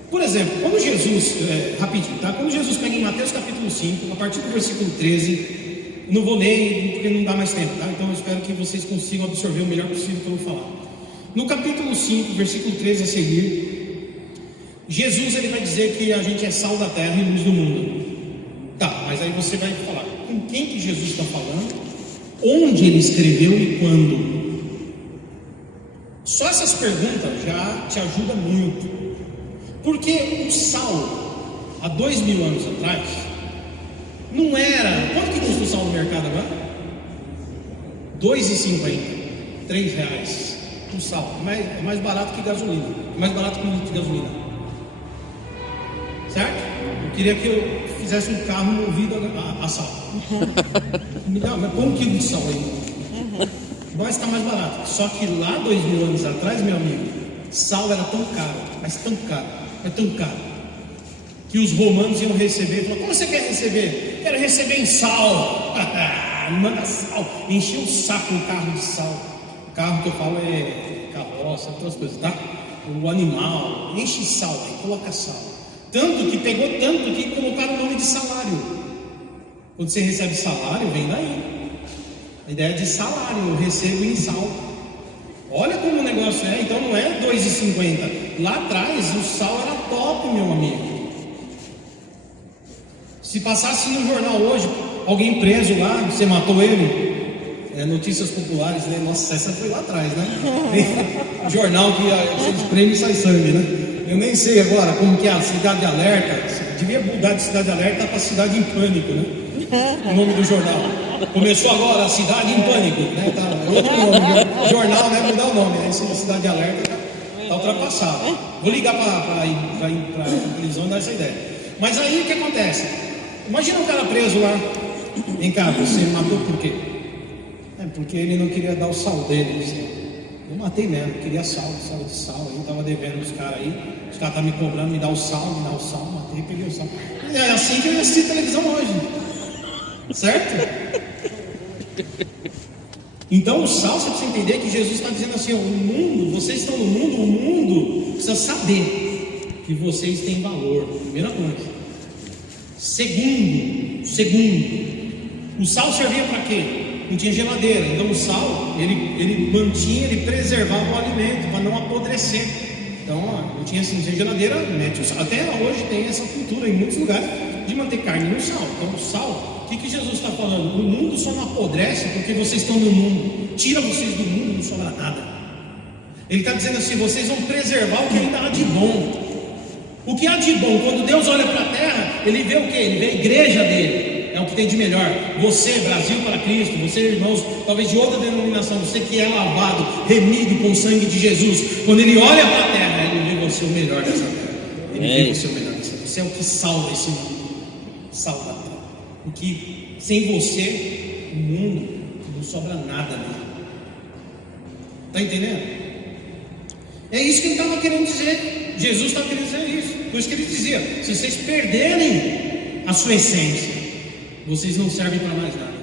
Por exemplo, quando Jesus, rapidinho, tá? Quando Jesus pega em Mateus capítulo 5, a partir do versículo 13, não vou ler porque não dá mais tempo, tá? Então eu espero que vocês consigam absorver o melhor possível que eu vou falar. No capítulo 5, versículo 13 a seguir, Jesus ele vai dizer que a gente é sal da terra e luz do mundo. Tá, mas aí você vai falar com quem que Jesus está falando, onde ele escreveu e quando. Só essas perguntas já te ajudam muito. Porque o sal, há 2000 anos atrás, não era... Quanto que custa o sal no mercado agora? R$2,50, R$3 o sal. É mais barato que gasolina. É mais barato que um litro de gasolina. Certo? Eu queria que eu fizesse um carro movido a sal. Me dá, mas põe um quilo de sal aí. Vai estar mais barato. Só que lá 2000 anos atrás, meu amigo, sal era tão caro, mas tão caro, que os romanos iam receber. Falaram: como você quer receber? Quero receber em sal. Manda sal. Encheu o saco um carro de sal. O carro que eu falo é carroça, outras coisas, tá? O animal, enche sal, coloca sal. Tanto que pegou tanto que colocaram o nome de salário. Quando você recebe salário, vem daí. A ideia de salário, eu recebo em sal. Olha como o negócio é. Então não é R$2,50. Lá atrás o sal era top, meu amigo. Se passasse no jornal hoje, alguém preso lá, você matou ele. Notícias populares, né? Nossa, essa foi lá atrás, né? Jornal que você espreme e sai sangue, né? Eu nem sei agora como que é a Cidade Alerta. Devia mudar de Cidade Alerta para Cidade em Pânico, né? O nome do jornal. Começou agora a Cidade em Pânico, né? Tá, outro nome, jornal, né? Mudar o nome, né? Esse Cidade Alerta tá ultrapassado. Vou ligar para a televisão e dar essa ideia. Mas aí o que acontece? Imagina um cara preso lá. Vem cá, você matou por quê? Porque ele não queria dar o sal dele. Assim. Eu matei mesmo, queria sal de sal aí, estava devendo os caras aí. Os caras estão me cobrando, me dá o salmo, matei, peguei o salmo. É assim que eu ia assistir televisão hoje. Certo? Então o sal, você precisa entender que Jesus está dizendo assim: ó, o mundo, vocês estão no mundo, o mundo precisa saber que vocês têm valor. Primeira coisa. Segundo, o sal servia para quê? Não tinha geladeira. Então o sal, ele mantinha, ele preservava o alimento para não apodrecer. Então, não tinha assim, sem geladeira, mete o sal. Até hoje tem essa cultura em muitos lugares de manter carne no sal. Então o sal, o que Jesus está falando? O mundo só não apodrece porque vocês estão no mundo. Tira vocês do mundo, não sobra nada. Ele está dizendo assim: vocês vão preservar o que ainda há de bom. O que há de bom? Quando Deus olha para a terra, Ele vê o quê? Ele vê a igreja dele. É o que tem de melhor. Você, Brasil para Cristo, você, irmãos, talvez de outra denominação, você que é lavado, remido com o sangue de Jesus, quando Ele olha para a terra, Ele vê você o melhor dessa terra. Ele vê você o melhor dessa terra. Você é o que salva esse mundo. Salva a terra. Porque sem você, o mundo não sobra nada nele. Está entendendo? É isso que ele estava querendo dizer. Jesus estava querendo dizer isso. Por isso que ele dizia: se vocês perderem a sua essência, vocês não servem para mais nada.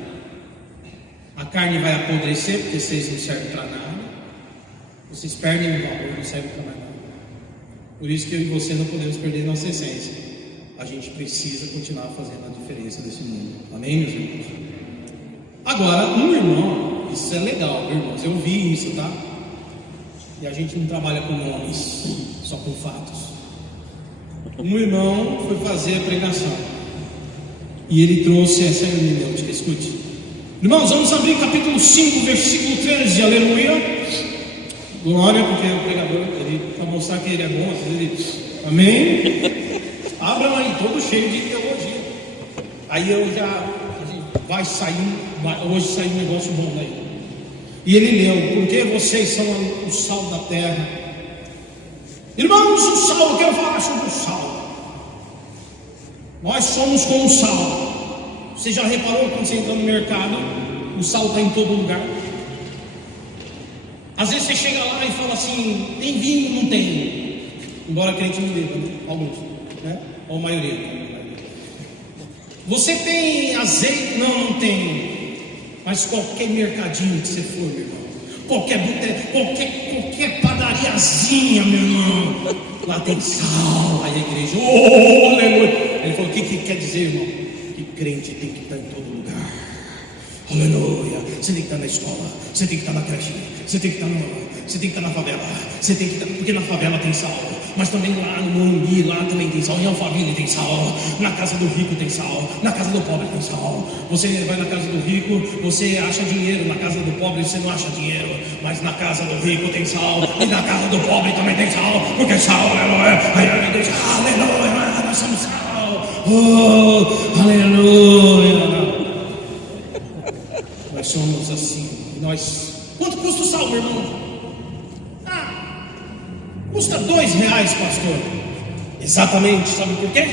A carne vai apodrecer porque vocês não servem para nada. Vocês perdem o valor, não servem para mais nada. Por isso que eu e você não podemos perder nossa essência. A gente precisa continuar fazendo a diferença desse mundo. Amém, meus irmãos? Agora, um irmão, isso é legal, irmãos. Eu vi isso, tá? E a gente não trabalha com nomes, só com fatos. Um irmão foi fazer a pregação e ele trouxe essa hermenêutica. Escute, irmãos, vamos abrir capítulo 5, versículo 13. Aleluia, glória, porque o pregador, ele, para mostrar que ele é bom, ele, amém. Abram aí, todo cheio de teologia. Aí vai sair, hoje saiu um negócio bom daí. E ele leu: porque vocês são o sal da terra. Irmãos, o sal, o que eu falo sobre o sal? Nós somos como o sal. Você já reparou quando você entra no mercado, o sal está em todo lugar? Às vezes você chega lá e fala assim: tem vinho? Não tem. Embora a crente não beba, né? Alguns, né? Ou a maioria. Você tem azeite? Não tem. Mas qualquer mercadinho que você for, meu irmão, qualquer boteco, qualquer padariazinha, meu irmão, lá tem sal. Aí a igreja, oh, aleluia. Ele falou: o que quer dizer, irmão? Que crente tem que estar em todo lugar. Aleluia. Você tem que estar na escola, você tem que estar na creche, você tem que estar na favela, você tem que estar, porque na favela tem sal, mas também lá no Morumbi, lá também tem sal, em Alphaville tem sal, na casa do rico tem sal, na casa do pobre tem sal. Você vai na casa do rico, você acha dinheiro, na casa do pobre você não acha dinheiro, mas na casa do rico tem sal, e na casa do pobre também tem sal, porque sal, aleluia, aleluia, nós somos sal, oh, aleluia. Nós somos assim, quanto custa o sal, meu irmão? Custa R$2, pastor. Exatamente, sabe por quê?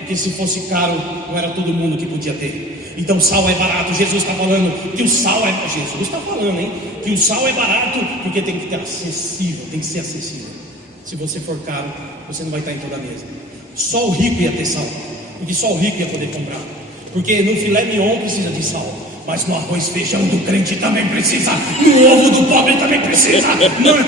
Porque se fosse caro, não era todo mundo que podia ter. Então sal é barato. Jesus está falando que o sal é... Jesus está falando, hein? Que o sal é barato porque tem que ter acessível, tem que ser acessível. Se você for caro, você não vai estar em toda a mesa. Só o rico ia ter sal, porque só o rico ia poder comprar. Porque no filé mignon precisa de sal, mas no arroz e feijão do crente também precisa, no ovo do pobre também precisa. Aleluia!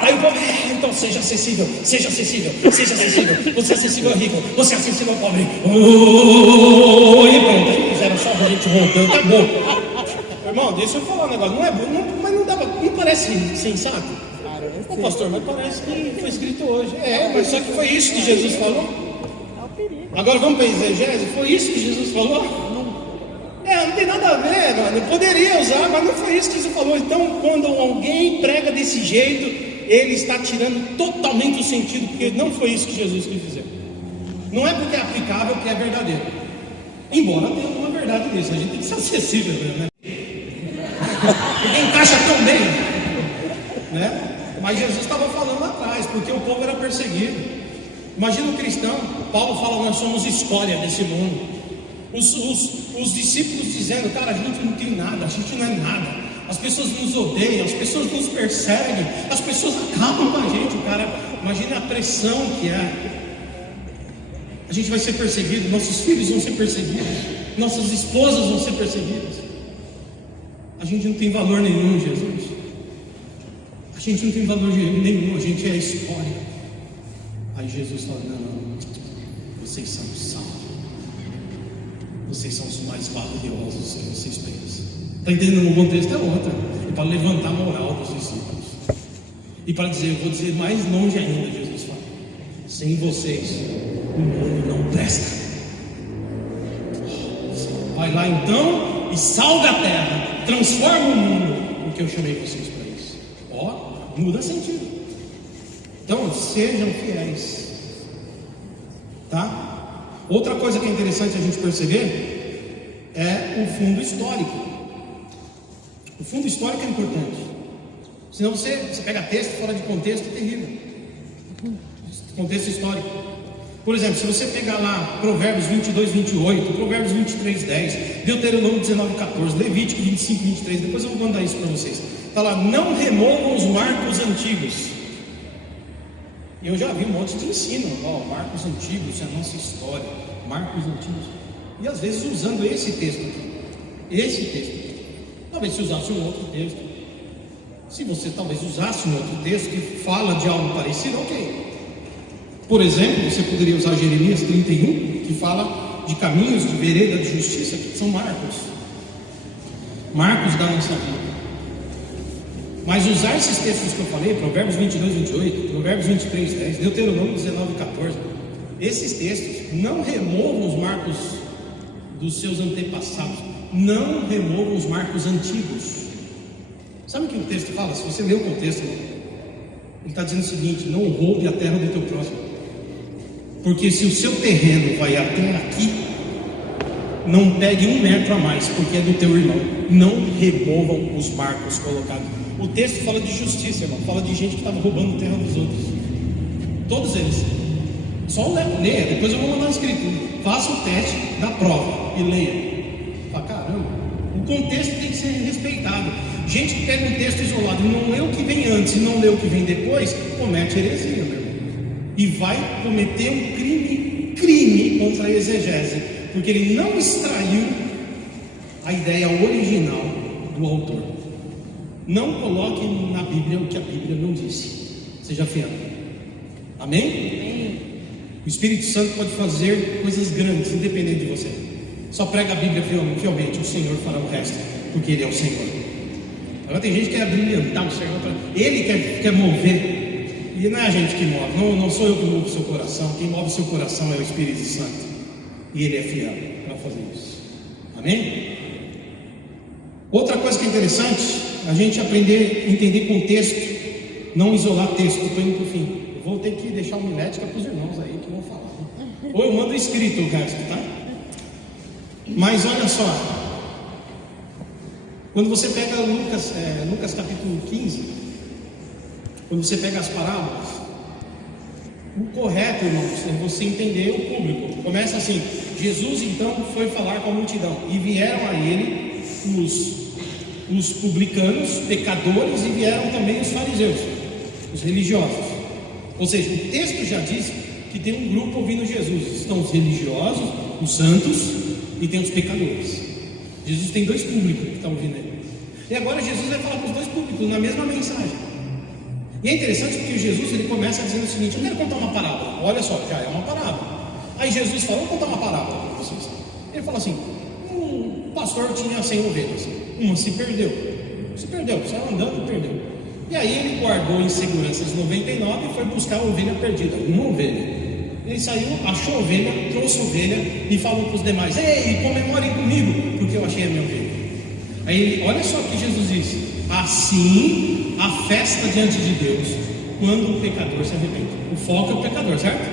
Aí o povo, então seja acessível, seja acessível, seja acessível. Você é acessível ao rico, você é acessível ao pobre. Oh, e pronto, aí fizeram só a gente rodando, acabou. Irmão, deixa eu falar um negócio, não é bom, mas não dá, não parece sensato? Ô pastor, mas parece que foi escrito hoje. Mas só que foi isso que Jesus falou. Agora vamos para a exegese, foi isso que Jesus falou? Não tem nada a ver, mano. Poderia usar, mas não foi isso que Jesus falou. Então, quando alguém prega desse jeito, ele está tirando totalmente o sentido, porque não foi isso que Jesus quis dizer. Não é porque é aplicável que é verdadeiro. Embora tenha alguma verdade nisso, a gente tem que ser acessível, né? Porque encaixa tão bem, né? Mas Jesus estava falando lá atrás, porque o povo era perseguido. Imagina um cristão, Paulo fala: nós somos escória desse mundo. Os discípulos dizendo: cara, a gente não tem nada, a gente não é nada. as pessoas nos odeiam, as pessoas nos perseguem, as pessoas acabam com a gente, cara. Imagina a pressão que é. A gente vai ser perseguido, nossos filhos vão ser perseguidos, nossas esposas vão ser perseguidas. A gente não tem valor nenhum, Jesus. A gente não tem valor nenhum, a gente é história. Aí Jesus fala: não, vocês são sal. Vocês são os mais valiosos que vocês pensam. Está entendendo? O contexto é outro. É para levantar a moral dos discípulos. E para dizer, eu vou dizer mais longe ainda, Jesus fala: sem vocês, o mundo não presta. Vai lá então e salga a terra, transforma o mundo, porque eu chamei vocês para isso. Ó, muda sentido. Então, sejam fiéis. Tá? Outra coisa que é interessante a gente perceber é o fundo histórico. O fundo histórico é importante. Senão você pega texto fora de contexto, é terrível. Contexto histórico. Por exemplo, se você pegar lá Provérbios 22, 28, Provérbios 23, 10, Deuteronômio 19, 14, Levítico 25, 23, depois eu vou mandar isso para vocês. Está lá: não removam os marcos antigos. E eu já vi um monte de ensino, marcos antigos, é a nossa história, marcos antigos. E às vezes usando esse texto aqui. Esse texto aqui. Talvez se usasse um outro texto. Se você talvez usasse um outro texto que fala de algo parecido, ok. Por exemplo, você poderia usar Jeremias 31, que fala de caminhos, de vereda, de justiça, que são marcos. Marcos da nossa vida. Mas usar esses textos que eu falei, Provérbios 22, 28, Provérbios 23, 10, Deuteronômio 19, 14, esses textos não removam os marcos dos seus antepassados, não removam os marcos antigos. Sabe o que o texto fala? Se você ler o contexto, ele está dizendo o seguinte: não roube a terra do teu próximo, porque se o seu terreno vai até aqui, não pegue 1 metro a mais, porque é do teu irmão. Não removam os marcos colocados. O texto fala de justiça, irmão. Fala de gente que estava roubando terra dos outros. Todos eles. Só leia, depois eu vou mandar escrito. Faça o teste da prova e leia. Fala: caramba, o contexto tem que ser respeitado. Gente que pega um texto isolado e não lê o que vem antes e não lê o que vem depois, comete heresia, meu irmão. E vai cometer um crime contra a exegese, porque ele não extraiu a ideia original do autor. Não coloque na Bíblia o que a Bíblia não disse. Seja fiel. Amém? Amém. O Espírito Santo pode fazer coisas grandes, independente de você. Só prega a Bíblia fielmente. O Senhor fará o resto, porque Ele é o Senhor. Agora tem gente que quer brilhantar o Senhor. Ele quer mover. E não é a gente que move. Não sou eu que movo o seu coração. Quem move o seu coração é o Espírito Santo. E Ele é fiel para fazer isso. Amém? Outra coisa que é interessante, a gente aprender a entender contexto, não isolar texto. Estou indo para o fim. Eu vou ter que deixar homilética para os irmãos aí que vão falar. Né? Ou eu mando escrito o resto, tá? Mas olha só. Quando você pega Lucas capítulo 15, quando você pega as parábolas, o correto, irmãos, é você entender o público. Começa assim: Jesus então foi falar com a multidão, e vieram a ele os publicanos, pecadores, e vieram também os fariseus, os religiosos. Ou seja, o texto já diz que tem um grupo ouvindo Jesus. Estão os religiosos, os santos, e tem os pecadores. Jesus tem dois públicos que estão ouvindo ele. E agora Jesus vai falar com os dois públicos na mesma mensagem. E é interessante porque Jesus ele começa dizendo o seguinte: eu quero contar uma parábola. Olha só, já é uma parábola. Aí Jesus fala: vou contar uma parábola para vocês. Ele fala assim: um pastor tinha 100 ovelhas. Uma se perdeu, saiu andando e perdeu. E aí ele guardou em segurança as 99 e foi buscar a ovelha perdida, uma ovelha. Ele saiu, achou a ovelha, trouxe a ovelha e falou para os demais: ei, comemorem comigo, porque eu achei a minha ovelha. Aí olha só o que Jesus disse: assim a festa diante de Deus, quando o pecador se arrepende. O foco é o pecador, certo?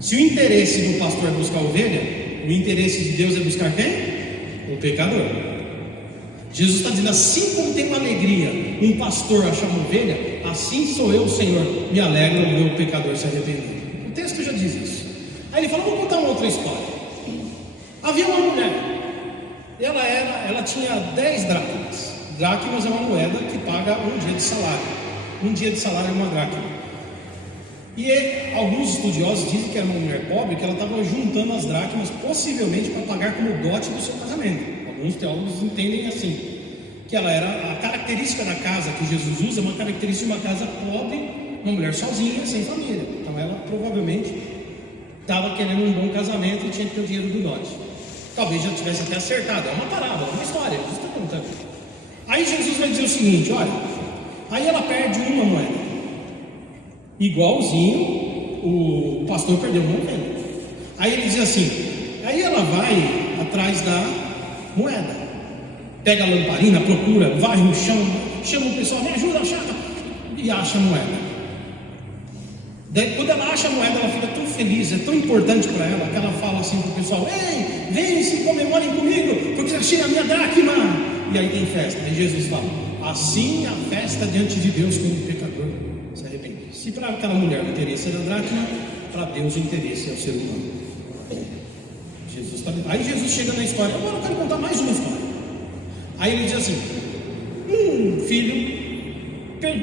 Se o interesse do pastor é buscar a ovelha, o interesse de Deus é buscar quem? O pecador. Jesus está dizendo: assim como tem uma alegria um pastor achar uma ovelha, assim sou eu, Senhor, me alegro ao meu pecador se arrepender. O texto já diz isso. Aí ele fala: vou contar uma outra história. Havia uma mulher, ela tinha 10 dracmas. Dracmas é uma moeda que paga um dia de salário. Um dia de salário é uma dracma. E alguns estudiosos dizem que era uma mulher pobre, que ela estava juntando as dracmas, possivelmente para pagar como dote do seu casamento. Alguns teólogos entendem assim, que ela era a característica da casa que Jesus usa, uma característica de uma casa pobre, uma mulher sozinha, sem família. Então ela provavelmente estava querendo um bom casamento e tinha que ter o dinheiro do dote. Talvez já tivesse até acertado. É uma parábola, uma história, Jesus está contando. Aí Jesus vai dizer o seguinte, olha, aí ela perde uma moeda, igualzinho o pastor perdeu uma ovelha. Aí ele diz assim, aí ela vai atrás da moeda, pega a lamparina, procura, varre no chão, chama o pessoal, me ajuda a achar, e acha a moeda. Daí, quando ela acha a moeda, ela fica tão feliz, é tão importante para ela, que ela fala assim para o pessoal, ei, vem se comemorem comigo, porque achei a minha dracma. E aí tem festa. Aí Jesus fala, assim a festa diante de Deus quando o pecador se arrepende. Se para aquela mulher o interesse era a dracma, para Deus o interesse é o ser humano. Jesus tá... Aí Jesus chega na história, agora eu quero contar mais uma história. Aí ele diz assim, um filho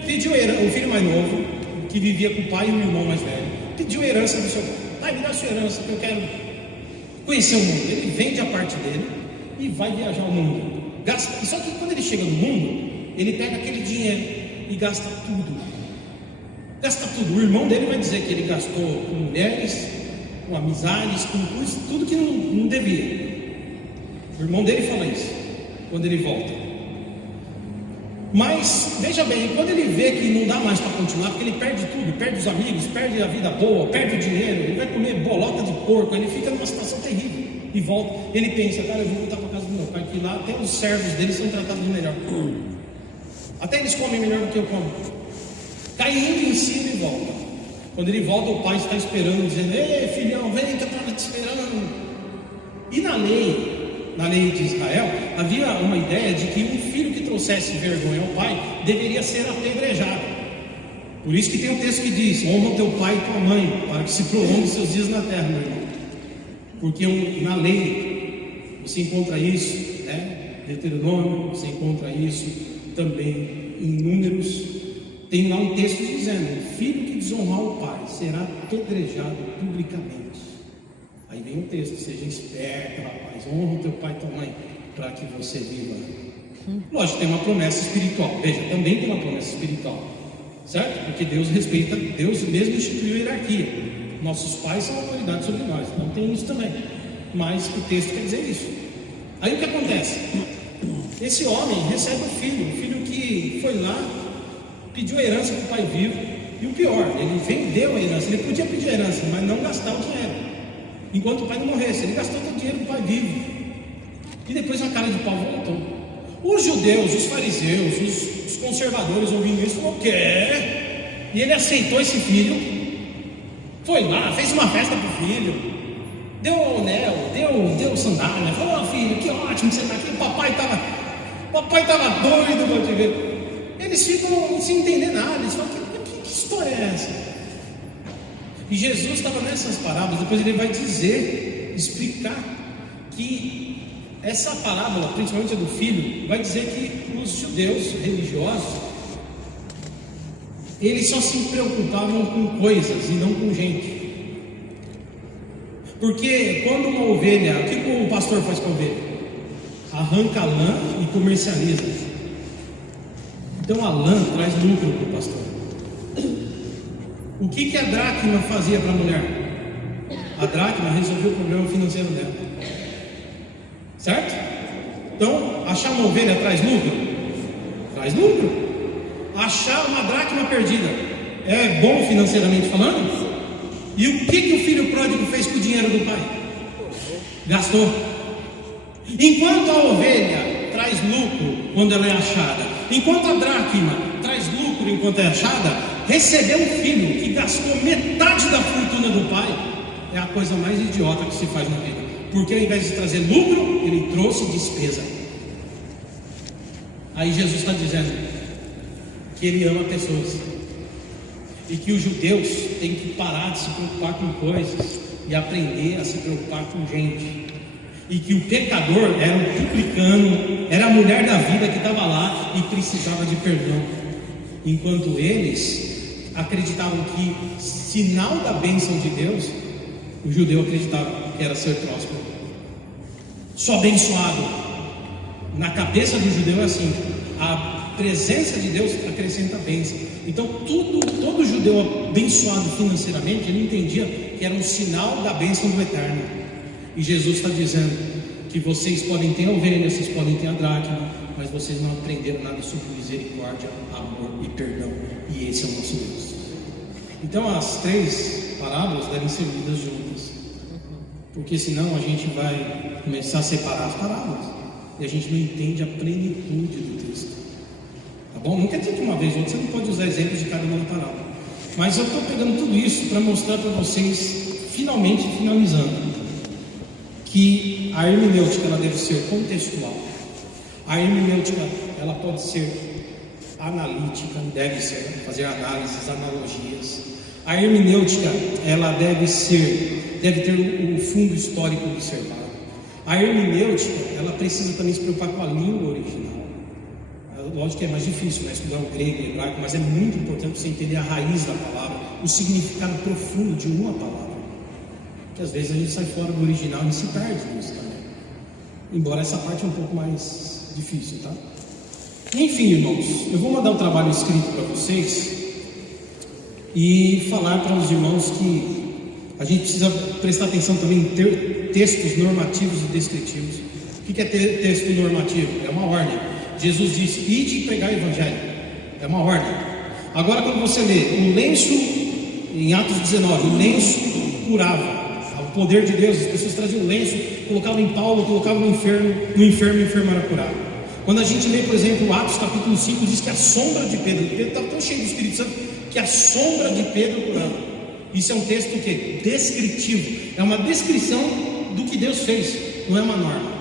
pediu herança, o filho mais novo, que vivia com o pai e o irmão mais velho, pediu herança do seu pai. Pai, me dá a sua herança, que eu quero conhecer o mundo. Ele vende a parte dele e vai viajar o mundo. Gasta, só que quando ele chega no mundo, ele pega aquele dinheiro e gasta tudo. Gasta tudo. O irmão dele vai dizer que ele gastou com mulheres, com amizades, com tudo que não devia. O irmão dele fala isso quando ele volta. Mas, veja bem, quando ele vê que não dá mais para continuar, porque ele perde tudo, perde os amigos, perde a vida boa, perde o dinheiro, ele vai comer bolota de porco, ele fica numa situação terrível. E volta, ele pensa, cara, eu vou voltar para casa do meu pai, que lá até os servos dele são tratados melhor. Até eles comem melhor do que eu como. Cai indo em cima e volta. Quando ele volta, o pai está esperando, dizendo, ei filhão, vem que eu estava te esperando. E na lei de Israel, havia uma ideia de que um filho que trouxesse vergonha ao pai deveria ser apedrejado. Por isso que tem um texto que diz, honra teu pai e tua mãe, para que se prolongue seus dias na terra, meu irmão. Porque na lei você encontra isso, né? Deuteronômio, você encontra isso também em Números. Tem lá um texto dizendo: o filho que desonrar o pai será apedrejado publicamente. Aí vem o texto: seja esperto, rapaz, honra o teu pai e tua mãe, para que você viva. Lógico, tem uma promessa espiritual. Veja, também tem uma promessa espiritual, certo? Porque Deus respeita, Deus mesmo instituiu a hierarquia. Nossos pais são autoridade sobre nós, então tem isso também. Mas o texto quer dizer isso. Aí o que acontece? Esse homem recebe o filho que foi lá, pediu a herança para o pai vivo. E o pior, ele vendeu a herança. Ele podia pedir a herança, mas não gastar o dinheiro enquanto o pai não morresse. Ele gastou todo o dinheiro do pai vivo. E depois a cara de pau voltou. Os judeus, os fariseus, os conservadores ouvindo isso, falaram: o quê? E ele aceitou esse filho. Foi lá, fez uma festa para o filho, deu o anel, deu sandália, falou: filho, que ótimo que você está aqui. O papai estava doido para te ver. Eles ficam sem entender nada, eles falam: que história é essa? E Jesus estava nessas parábolas, depois ele vai dizer, explicar que essa parábola, principalmente a do filho, vai dizer que os judeus religiosos, eles só se preocupavam com coisas e não com gente. Porque quando uma ovelha, o que o pastor faz com a ovelha? Arranca a lã e comercializa. Então a lã traz lucro para o pastor. O que a dracma fazia para a mulher? A dracma resolveu o problema financeiro dela, certo? Então, achar uma ovelha traz lucro? Traz lucro. Achar uma dracma perdida é bom financeiramente falando? E o que o filho pródigo fez com o dinheiro do pai? Gastou. Enquanto a ovelha traz lucro quando ela é achada, enquanto a dracma traz lucro enquanto é achada, receber um filho que gastou metade da fortuna do pai é a coisa mais idiota que se faz na vida. Porque ao invés de trazer lucro, ele trouxe despesa. Aí Jesus está dizendo que ele ama pessoas e que os judeus têm que parar de se preocupar com coisas e aprender a se preocupar com gente. e que o pecador era o publicano, era a mulher da vida que estava lá e precisava de perdão, enquanto eles acreditavam que sinal da bênção de Deus, o judeu acreditava que era ser próspero. Só abençoado. Na cabeça do judeu é assim: a presença de Deus acrescenta bênção. Então todo judeu abençoado financeiramente, ele entendia que era um sinal da bênção do eterno. E Jesus está dizendo que vocês podem ter a ovelha, vocês podem ter a dracma, mas vocês não aprenderam nada sobre misericórdia, amor e perdão. E esse é o nosso Deus. Então as 3 parábolas devem ser lidas juntas, porque senão a gente vai começar a separar as parábolas e a gente não entende a plenitude do texto. Tá bom? Não quer dizer que uma vez ou outra você não pode usar exemplos de cada uma parábola, mas eu estou pegando tudo isso para mostrar para vocês, finalmente finalizando, que a hermenêutica ela deve ser contextual. A hermenêutica ela pode ser analítica, deve ser, fazer análises, analogias. A hermenêutica ela deve ter o fundo histórico observado. A hermenêutica ela precisa também se preocupar com a língua original. Lógico que é mais difícil, né, estudar o grego e o hebraico, mas é muito importante você entender a raiz da palavra, o significado profundo de uma palavra, que às vezes a gente sai fora do original e se perde nisso também, embora essa parte é um pouco mais difícil, tá? Enfim, irmãos, eu vou mandar o trabalho escrito para vocês e falar para os irmãos que a gente precisa prestar atenção também em ter textos normativos e descritivos. O que é texto normativo? É uma ordem. Jesus disse: ide e pregar o evangelho. É uma ordem. Agora, quando você lê o lenço, em Atos 19, o lenço curava. O poder de Deus, as pessoas traziam o lenço, colocavam em Paulo, colocavam no enfermo e o enfermo era curado. Quando a gente lê, por exemplo, Atos capítulo 5, diz que a sombra de Pedro estava tão cheio do Espírito Santo que a sombra de Pedro curava. Isso é um texto o quê? Descritivo. É uma descrição do que Deus fez, não é uma norma.